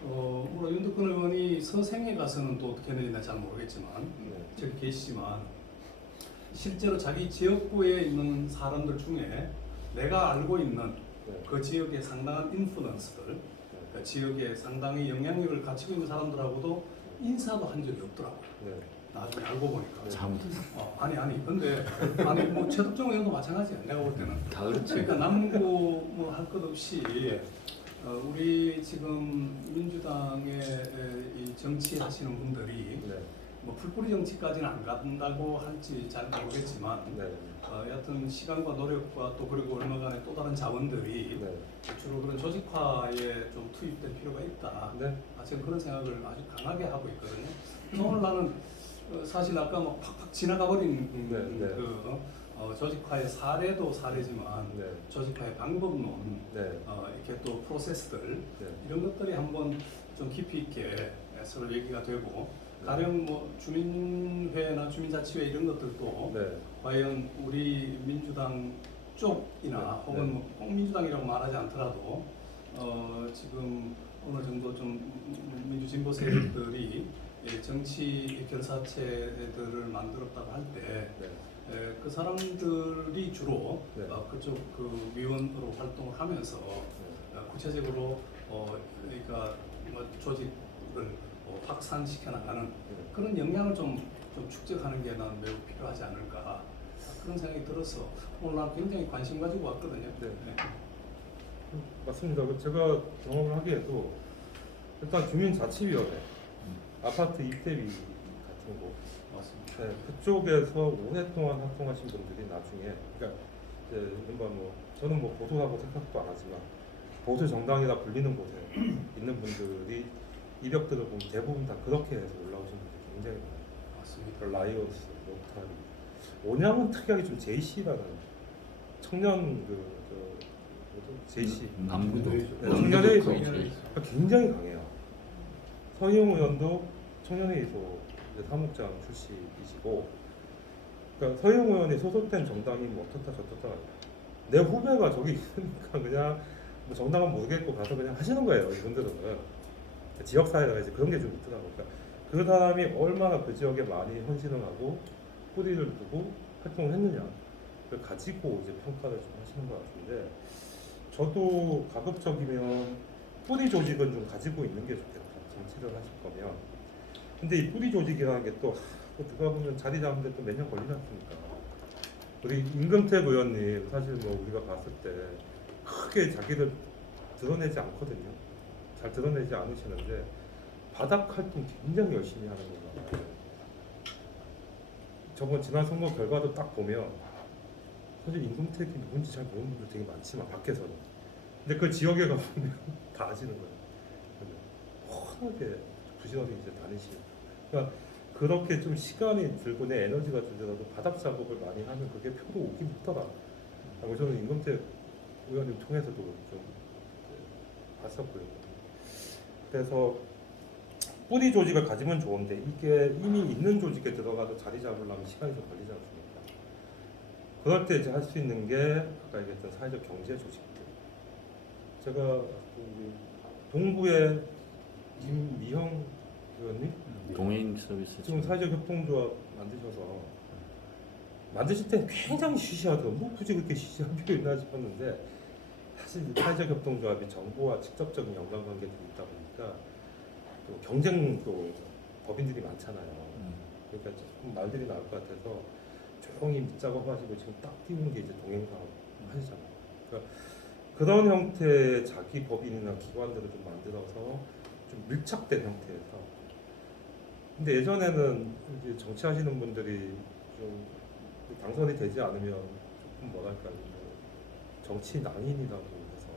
물론 윤덕근 의원이 서생에 가서는 또 어떻게 되는지 잘 모르겠지만 네. 저기 계시지만 실제로 자기 지역구에 있는 사람들 중에 내가 알고 있는 네. 그 지역의 상당한 인플루언스들, 그 지역에 상당히 영향력을 가지고 있는 사람들하고도 인사도 한 적이 없더라고요. 네. 나중에 알고 보니까. 참 아니 근데 뭐 최덕정 의원도 마찬가지야. 내가 볼 때는. 다 그렇지. 그러니까 남구 뭐 할 것 없이 우리 지금 민주당의 이 정치하시는 분들이 네. 뭐 풀뿌리 정치까지는 안 간다고 할지 잘 모르겠지만 네. 여하튼 시간과 노력과 또 그리고 얼마간의 또 다른 자원들이 네. 주로 그런 조직화에 좀 투입될 필요가 있다. 네. 지금 그런 생각을 아주 강하게 하고 있거든요. 그래서 오늘 나는 사실 아까 막 팍팍 지나가 버린 네, 네. 그 조직화의 사례도 사례지만 네. 조직화의 방법론 네. 이렇게 또 프로세스들 네. 이런 것들이 한번 좀 깊이 있게 서로 얘기가 되고 가령 뭐 주민회나 주민자치회 이런 것들도 네. 과연 우리 민주당 쪽이나 네. 혹은 뭐 꼭 민주당이라고 말하지 않더라도 지금 어느 정도 좀 민주진보 세력들이 정치 결사체들을 만들었다고 할 때 그 네. 사람들이 주로 네. 그쪽 그 위원으로 활동을 하면서 구체적으로 그러니까 뭐 조직을 확산시켜 나가는 그런 역량을 좀 축적하는 게 난 매우 필요하지 않을까 그런 생각이 들어서 오늘 난 굉장히 관심 가지고 왔거든요. 네. 맞습니다. 제가 경험을 하기에도 일단 주민자치위원회, 아파트 입대비 같은 곳, 맞습니다. 네, 그쪽에서 오랫동안 활동하신 분들이 나중에, 그러니까 이제 이른바 뭐 저는 뭐 보수라고 생각도 안 하지만 보수 정당이라 불리는 곳에 있는 분들이 이력들을 보면 대부분 다 그렇게 해서 올라오신 분들이 굉장히 많아요. 맞습니다. 라이오스, 로타리, 온양은 특이하게 좀 JC라는 청년 JC 남구도 네, 남구도 청년회의소 거의 굉장히 강해요. 서희용 의원도 청년회의소 사무장 출신이시고, 그러니까 서희용 의원이 소속된 정당이 뭐 어떻다 저떻다 내 후배가 저기 있으니까 그냥 뭐 정당은 모르겠고 가서 그냥 하시는 거예요. 이분들은 지역사회가 이제 그런 게 좀 있더라고요. 그러니까 그 사람이 얼마나 그 지역에 많이 헌신을 하고 뿌리를 두고 활동을 했느냐 를 가지고 이제 평가를 좀 하시는 것 같은데, 저도 가급적이면 뿌리 조직은 좀 가지고 있는 게 좋겠다. 정치를 하실 거면. 근데 이 뿌리 조직이라는 게 또 들어가 보면 자리 잡는데 또 몇 년 걸리지 않습니까? 우리 임금택 의원님 사실 뭐 우리가 봤을 때 크게 자기를 드러내지 않거든요. 잘 드러내지 않으시는데 바닥 활동 굉장히 열심히 하는 거 같아요. 저번 지난 선거 결과도 딱 보면 사실 임금택이 누군지 잘 모르는 분들 되게 많지만 밖에서는, 근데 그 지역에 가보면 다 아시는 거예요. 환하게 부지런히 이제 다니시고, 그러니까 그렇게 좀 시간이 들고 내 에너지가 들더라도 바닥 작업을 많이 하면 그게 표로 오긴 했더라. 그리고 저는 임금택 의원님 통해서도 좀 봤었고요. 그래서 뿌리 조직을 가지면 좋은데 이게 이미 있는 조직에 들어가서 자리 잡으려면 시간이 좀 걸리지 않습니까? 그럴 때 이제 할 수 있는 게 아까 얘기했던 사회적 경제 조직들. 제가 동구의 김미형 의원님 동행 서비스 지금 사회적 협동조합 만드실 때 굉장히 시시하더라고요. 뭐 굳이 그렇게 시시한 필요 있나 싶었는데, 사실 사회적 협동조합이 정부와 직접적인 연관관계도 있다 보니까 또 경쟁도 법인들이 많잖아요. 그러니까 조금 말들이 나올 것 같아서 조용히 밑작업 하시고 지금 딱 띄우는 게 이제 동행사업 하시잖아요. 그러니까 그런 형태의 자기 법인이나 기관들을 좀 만들어서 좀 밀착된 형태에서. 근데 예전에는 이제 정치하시는 분들이 좀 당선이 되지 않으면 조금 뭐랄까 정치 낭인이라고 해서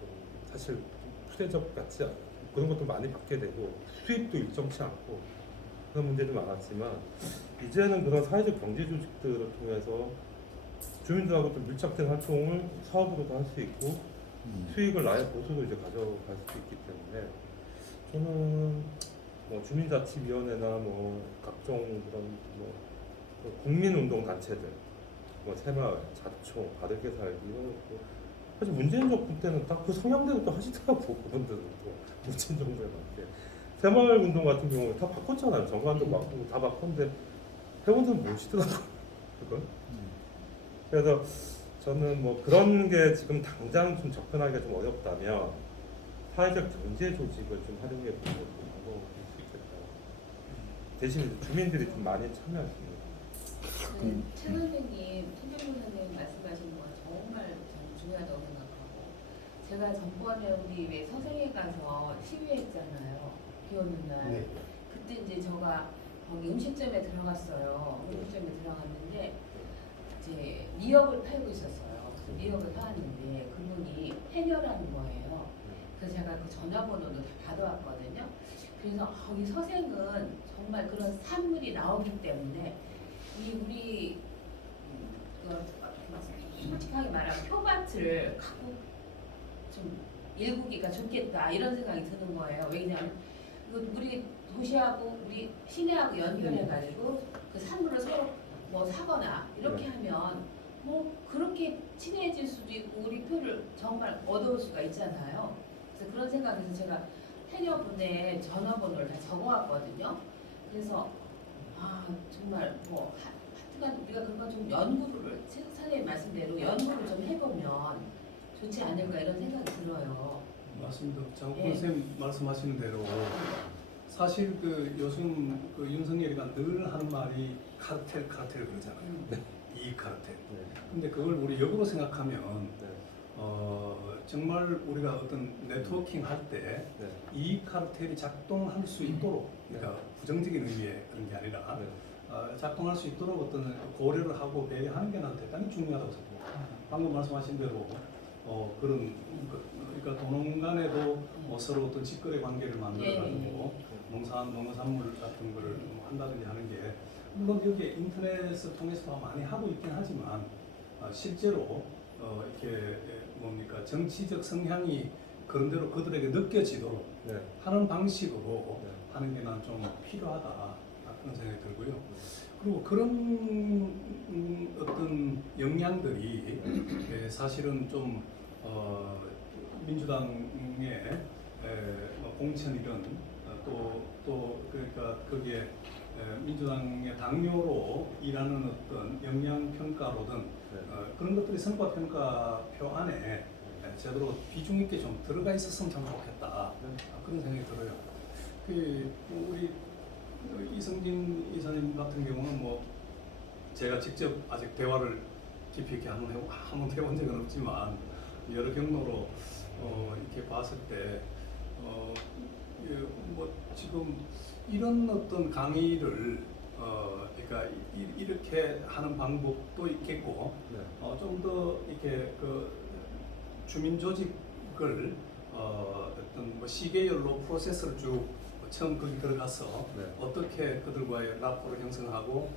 좀 사실 푸대접 같지 않고 그런 것도 많이 받게 되고 수입도 일정치 않고 그런 문제도 많았지만, 이제는 그런 사회적 경제 조직들을 통해서 주민들하고 좀 밀착된 활동을 사업으로도 할 수 있고 수익을 나의 보수로 이제 가져갈 수 있기 때문에, 저는 뭐 주민자치위원회나 뭐 각종 그런 뭐 국민운동 단체들, 뭐 새마을, 자초, 바르게 살기 이런 것도 사실 문재인 정부 때는 딱 그 성향대로 또 하시더라고. 그분들은 또 문재인 정부에 맞게 새마을 운동 같은 경우에 다 바꿨잖아요. 정관도 바꾸고 다 바꿨는데 회원들은 모시더라고요. 그걸. 그래서 저는 뭐 그런 게 지금 당장 좀 접근하기가 좀 어렵다면 사회적 경제 조직을 좀 활용해 보는 것도 방법이 수 있겠다. 대신 주민들이 좀 많이 참여하시는 네, 최 선생님, 최정문 선생님 말씀하신 거 정말 저는 중요하다고 생각하고 제가 전번에 우리 왜 서생에 가서 시위했잖아요. 비 오는 날. 네. 그때 이제 제가 거기 음식점에 들어갔어요. 음식점에 들어갔는데 이제 미역을 팔고 있었어요. 그래서 미역을 팔았는데 그분이 해녀라는 거예요. 그래서 제가 그 전화번호도 다 받아왔거든요. 그래서 이 서생은 정말 그런 산물이 나오기 때문에 이 우리 솔직하게 말하면 표밭을 갖고 좀 일구기가 좋겠다 이런 생각이 드는 거예요. 왜냐하면 우리 도시하고 우리 시내하고 연결해가지고 그 산물을 서로 뭐 사거나 이렇게 하면 뭐 그렇게 친해질 수도 있고 우리 표를 정말 얻어올 수가 있잖아요. 그래서 그런 생각에서 제가 해녀분의 전화번호를 다 적어왔거든요. 그래서 정말 뭐 하여튼간 우리가 그런 좀 연구를 선생님 말씀대로 연구를 좀 해보면 좋지 않을까 이런 생각이 들어요. 맞습니다. 장군 예. 선생님 말씀하시는 대로 사실 그 요즘 그 윤석열이가 늘 하는 말이 카르텔 그러잖아요. 이익 카르텔. 근데 그걸 우리 역으로 생각하면 정말 우리가 어떤 네트워킹 할 때 이익 카르텔이 작동할 수 있도록 그러니까 부정적인 의미의 그런 게 아니라 작동할 수 있도록 어떤 고려를 하고 배려하는 게 난 대단히 중요하다고 생각합니다. 방금 말씀하신 대로 그런 그러니까 도농 간에도 서로 어떤 직거래 관계를 만들어가지고 농산물 같은 거를 한다든지 하는 게 물론 여기에 인터넷을 통해서 많이 하고 있긴 하지만 실제로 이렇게 뭡니까 정치적 성향이 그런 대로 그들에게 느껴지도록 하는 방식으로 하는 게 난 좀 필요하다 그런 생각이 들고요. 그리고 그런 어떤 역량들이 사실은 좀 민주당의 공천이든 또 그러니까 거기에 민주당의 당뇨로 일하는 어떤 역량 평가로든 그런 것들이 성과 평가표 안에 제대로 비중 있게 좀 들어가 있었으면 참 좋겠다 그런 생각이 들어요. 우리 이성진 이사님 같은 경우는 뭐 제가 직접 아직 대화를 깊이 있게 한번 해본 적은 없지만 여러 경로로 이렇게 봤을 때 뭐 지금 이런 어떤 강의를 그러니까 이렇게 하는 방법도 있겠고 좀 더 이렇게 그 주민 조직을 어떤 뭐 시계열로 프로세스를 쭉 처음 거기 들어가서 어떻게 그들과의 라포를 형성하고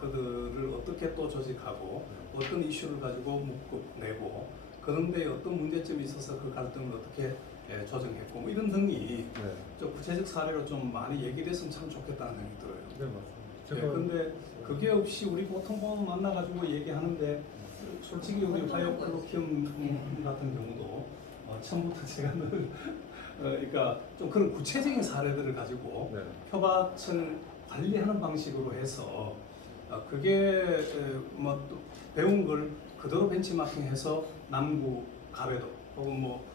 그들을 어떻게 또 조직하고 어떤 이슈를 가지고 묻고 내고 그런데 어떤 문제점이 있어서 그 갈등을 어떻게 조정했고 뭐 이런 등이 좀 구체적 사례로 좀 많이 얘기됐으면 참 좋겠다는 생각이 들어요. 네, 맞습니다. 그런데 그게 없이 우리 보통 보면 만나가지고 얘기하는데 솔직히 우리 화요 콜로키움 같은 경우도 처음부터 제가 늘 그러니까 좀 그런 구체적인 사례들을 가지고 표밭을 관리하는 방식으로 해서 그게 뭐 또 배운 걸 그대로 벤치마킹해서 남구 가래도 혹은 뭐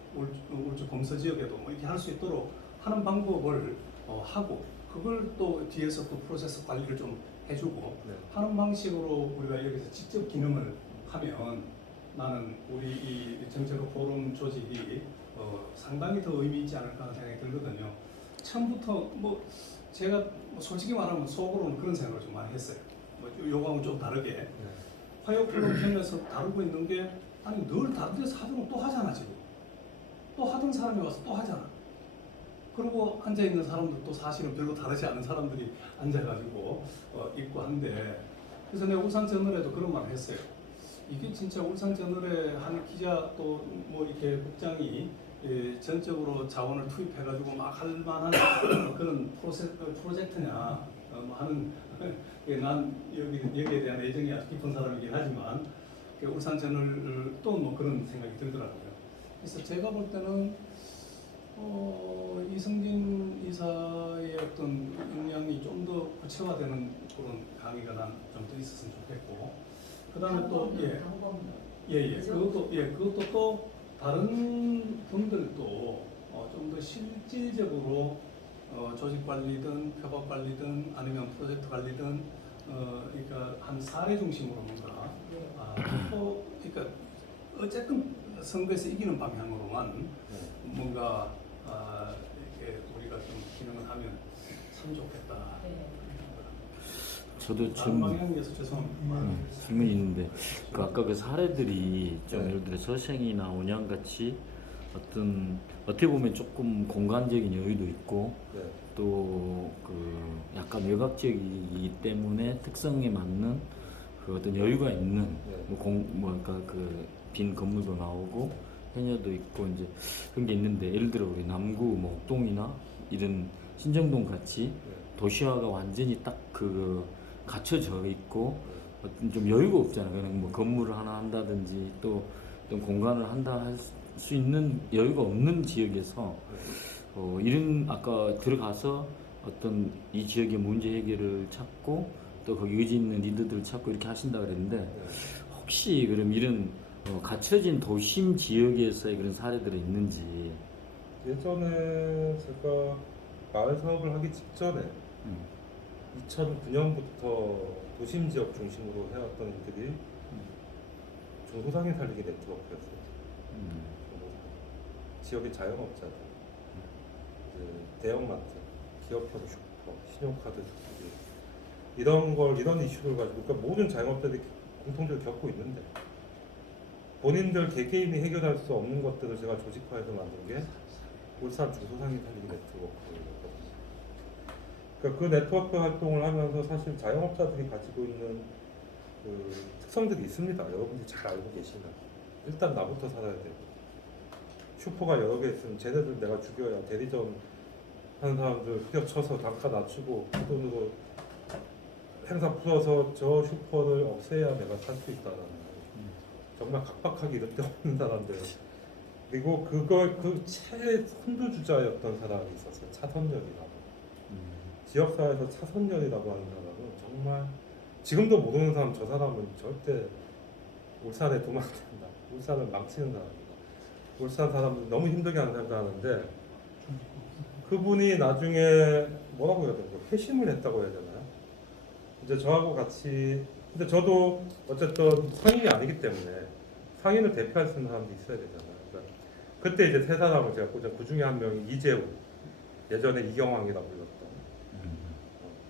울주 검서 지역에도 뭐 이렇게 할 수 있도록 하는 방법을 하고 그걸 또 뒤에서 또 프로세스 관리를 좀 해주고 하는 방식으로 우리가 여기서 직접 기능을 하면 나는 우리 이 정책국 포럼 조직이 상당히 더 의미 있지 않을까 하는 생각이 들거든요. 처음부터 뭐 제가 솔직히 말하면 속으로는 그런 생각을 좀 많이 했어요. 뭐 요거하고는 좀 다르게 화요플로캠에서 다루고 있는 게 아니 늘 다른 데서 하던 거 또 하잖아 지금. 또 하던 사람이 와서 또 하잖아. 그리고 앉아 있는 사람들도 사실은 별로 다르지 않은 사람들이 앉아가지고 있고 한데 그래서 내가 울산저널에도 그런 말을 했어요. 이게 진짜 울산저널에 한 기자 또 뭐 이렇게 국장이 전적으로 자원을 투입해가지고 막 할 만한 그런 프로젝트냐 뭐 하는 난 여기에 대한 애정이 아주 깊은 사람이긴 하지만 울산저널 또 뭐 그런 생각이 들더라고요. 그래서 제가 볼 때는 이승진 이사의 어떤 역량이 좀 더 구체화되는 그런 강의가 난 좀 더 있었으면 좋겠고, 그다음에 또 그것도 또 다른 분들도 좀 더 실질적으로 조직 관리든 협업 관리든 아니면 프로젝트 관리든 그러니까 한 사례 중심으로 뭔가 그러니까 어쨌든 선거에서 이기는 방향으로만 뭔가 이렇게 우리가 좀 진행을 하면 참 좋겠다. 저도 다른 방향에서 죄송합니다. 질문이 있는데 그 아까 그 사례들이 좀 네. 예를 들어 서생이나 온양 같이 어떻게 보면 조금 공간적인 여유도 있고 네. 또 그 약간 외곽적이기 때문에 특성에 맞는 그 어떤 여유가 있는 네. 그러니까 그 빈 건물도 나오고 해녀도 있고 이제 그런 게 있는데 예를 들어 우리 남구 뭐 옥동이나 이런 신정동 같이 네. 도시화가 완전히 딱 그 갖춰져 있고 어떤 좀 여유가 없잖아요. 그냥 뭐 건물을 하나 한다든지 또 어떤 공간을 한다 할 수 있는 여유가 없는 지역에서 이런 아까 들어가서 어떤 이 지역의 문제 해결을 찾고 또 거기 의지 있는 리더들을 찾고 이렇게 하신다 그랬는데 혹시 그럼 이런 갖춰진 도심 지역에서의 그런 사례들이 있는지. 예전에 제가 마을 사업을 하기 직전에 2009년부터 도심 지역 중심으로 해왔던 일들이 중소상인 살리기 네트워크였어요. 지역의 자영업자들, 이제 대형마트, 기업형 슈퍼, 신용카드 수수료 이런 이슈를 가지고 그러니까 모든 자영업자들이 공통적으로 겪고 있는데 본인들 개개인이 해결할 수 없는 것들을 제가 조직화해서 만든 게 울산 중소상인 살리기 네트워크거든요. 그러니까 그 네트워크 활동을 하면서 사실 자영업자들이 가지고 있는 그 특성들이 있습니다. 여러분들이 잘 알고 계시는. 일단 나부터 살아야 되고 슈퍼가 여러 개 있으면 쟤네들 내가 죽여야 대리점 하는 사람들 휘어쳐서 단가 낮추고 그 돈으로 행사 풀어서 저 슈퍼를 없애야 내가 살 수 있다는 정말 각박하게 이럴 데 없는 사람들. 그리고 그 최선두주자였던 사람이 있었어요. 차선열이라고. 지역사회에서 차선열이라고 하는 사람은 정말 지금도 모르는 사람 저 사람은 절대 울산에 두면 안 된다. 울산을 망치는 사람입니다. 울산 사람들 너무 힘들게 하는 생각하는데 그분이 나중에 뭐라고 해야 되나 회심을 했다고 해야 되나요? 이제 저하고 같이 근데 저도 어쨌든 상인이 아니기 때문에 상인을 대표할 수 있는 사람도 있어야 되잖아요. 그러니까 그때 이제 세 사람을 제가 꽂아 그 중에 한 명이 이재우 예전에 이경왕이라고 불렀던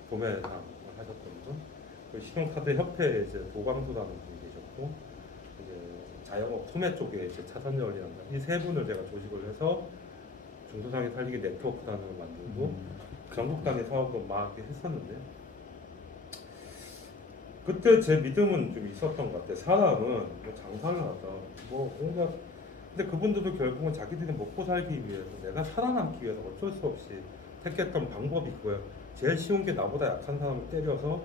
도매상을 하셨던 분, 그 신용카드 협회에 이제 도광수라는 분이 계셨고 이제 자영업 소매 쪽에 이제 차선열이라는 이 세 분을 제가 조직을 해서 중소상인 살리기 네트워크라는 걸 만들고 전국 단위 사업도 막 이렇게 했었는데 그때 제 믿음은 좀 있었던 것 같아요. 사람은 뭐 장사를 하다 뭐 뭔가 근데 그분들도 결국은 자기들이 먹고 살기 위해서 내가 살아남기 위해서 어쩔 수 없이 택했던 방법이 그거예요. 제일 쉬운 게 나보다 약한 사람을 때려서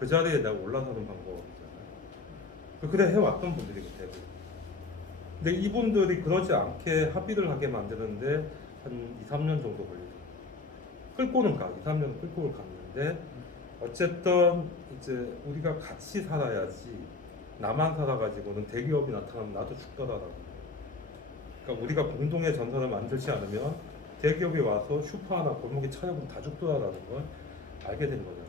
그 자리에 내가 올라서는 방법이잖아요. 그래 해왔던 분들이 대부분. 근데 이분들이 그러지 않게 합의를 하게 만드는데 한 2, 3년 정도 걸리더라고요. 끌고는 가. 2, 3년 끌고 갔는데 어쨌든 이제 우리가 같이 살아야지 나만 살아가지고는 대기업이 나타나면 나도 죽더라라고. 그러니까 우리가 공동의 전선을 만들지 않으면 대기업이 와서 슈퍼 하나 골목에 차려보면 다 죽더라라는 걸 알게 된 거잖아요.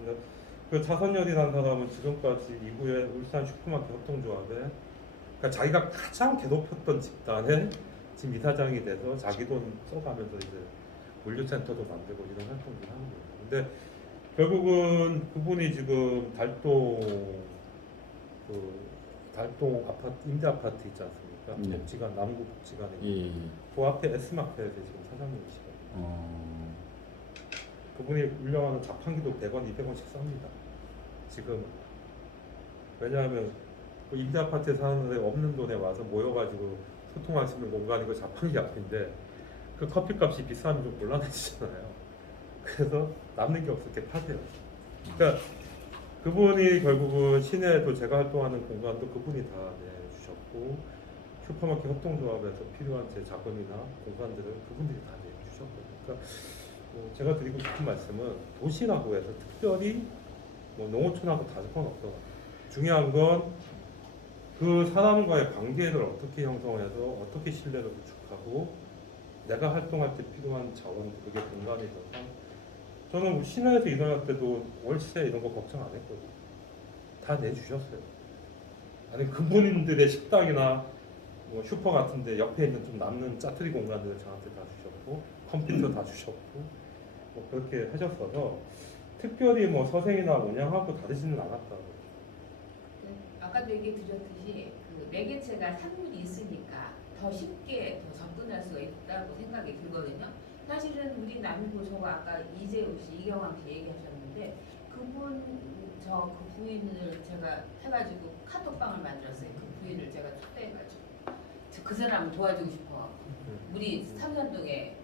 그러니까 그 차선열이라는 사람은 지금까지 이후에 울산 슈퍼마켓 협동조합에 그러니까 자기가 가장 괴롭혔던 집단에 지금 이사장이 돼서 자기 돈 써가면서 이제 물류센터도 만들고 이런 활동을 하는 거예요. 근데 결국은 그분이 지금 달동 아파트 임대 아파트 있지 않습니까? 네. 복지관 남구 복지관에 예. 그 앞에 S마켓에 지금 사장님이시거든요. 그분이 운영하는 자판기도 100원, 200원씩 쌉니다. 지금 왜냐하면 그 임대 아파트에 사는데 없는 돈에 와서 모여가지고 소통할 수 있는 공간이고 자판기 앞인데 그 커피값이 비싸면 좀 곤란해지잖아요. 그래서 남는 게 없을 때 파세요. 그러니까 그분이 결국은 시내에도 제가 활동하는 공간도 그분이 다 내주셨고 슈퍼마켓 협동조합에서 필요한 제 자금이나 공간들은 그분들이 다 내주셨거든요. 그러니까 제가 드리고 싶은 말씀은 도시라고 해서 특별히 뭐 농어촌하고 다를 건 없어. 중요한 건 그 사람과의 관계를 어떻게 형성해서 어떻게 신뢰를 구축하고 내가 활동할 때 필요한 자원, 그게 공간이 있어서 저는 시내에서 일어날 때도 월세 이런 거 걱정 안 했거든요. 다 내주셨어요. 아니 그분들의 식당이나 뭐 슈퍼 같은데 옆에 있는 좀 남는 짜투리 공간들을 저한테 다 주셨고 컴퓨터 다 주셨고 뭐 그렇게 하셨어서 특별히 뭐 서생이나 온양하고 다르지는 않았다고. 아까도 얘기 드렸듯이 그 매개체가 산물이 있으니까 더 쉽게 더 접근할 수가 있다고 생각이 들거든요. 사실은 우리 남부 저거 아까 이재우 씨, 이경황 씨 얘기하셨는데 그분 그 부인을 제가 해가지고 카톡방을 만들었어요. 그 부인을 제가 초대해가지고 그 사람을 도와주고 싶어. 우리 삼산동에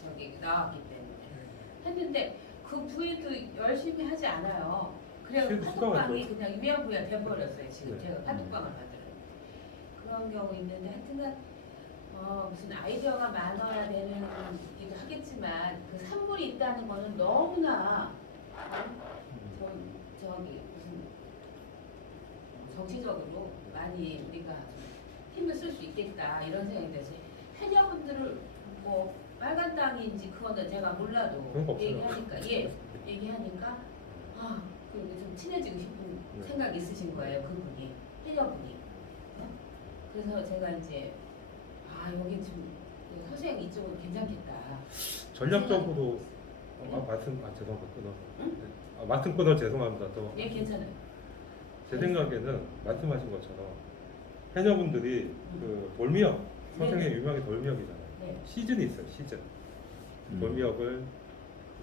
저기 나왔기 때문에 했는데 그 부인도 열심히 하지 않아요. 그래서 카톡방이 그냥 유명부야 돼버렸어요. 지금 네. 제가 카톡방을 만들었는데 그런 경우 있는데 하여튼간 무슨 아이디어가 많아야 되는기도 하겠지만 그 산물이 있다는 거는 너무나 저기 무슨 정치적으로 많이 우리가 힘을 쓸 수 있겠다 이런 생각이 들어서 해녀분들을 뭐 빨간 땅인지 그거는 제가 몰라도 그런 거 없어요. 얘기하니까 그리고 좀 친해지고 싶은 네. 생각이 있으신 거예요. 그분이 해녀분이. 그래서 제가 이제 여기 좀 서생 이쪽은 괜찮겠다. 전략적으로 죄송합니다. 끊어서. 네. 말씀 끊어 죄송합니다. 또 예, 괜찮아요. 제 생각에는 말씀하신 것처럼 해녀분들이 그 돌미역 서생의 네. 유명한 돌미역이잖아요. 네. 시즌이 있어요. 시즌. 돌미역을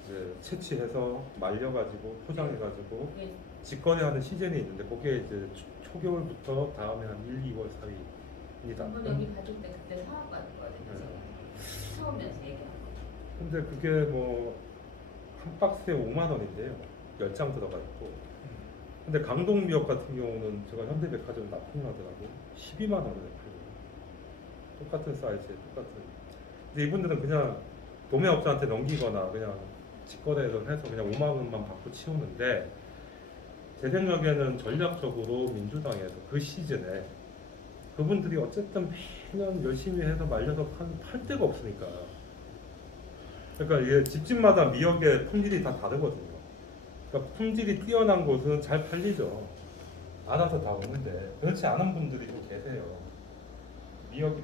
이제 채취해서 말려가지고 포장해가지고 네. 직거래하는 시즌이 있는데 그게 이제 초겨울부터 다음에 한 1, 2월 사이입니다. 한번 여기 가줄 때 그때 사갖고 왔거든요. 제가 사오면서 얘기하고. 근데 그게 뭐 한 박스에 5만 원인데요. 10장 들어가 있고. 근데 강동미역 같은 경우는 제가 현대백화점에 납품하더라고 12만 원에 팔려요. 똑같은 사이즈에 똑같은. 근데 이분들은 그냥 도매업자한테 넘기거나 그냥 직거래를 해서 그냥 5만 원만 받고 치우는데 제 생각에는 전략적으로 민주당에서 그 시즌에 그분들이 어쨌든 매년 열심히 해서 말려서 팔 데가 없으니까. 그러니까 이게 집집마다 미역의 품질이 다 다르거든요. 그러니까 품질이 뛰어난 곳은 잘 팔리죠. 알아서 다 오는데 그렇지 않은 분들이 또 계세요. 미역이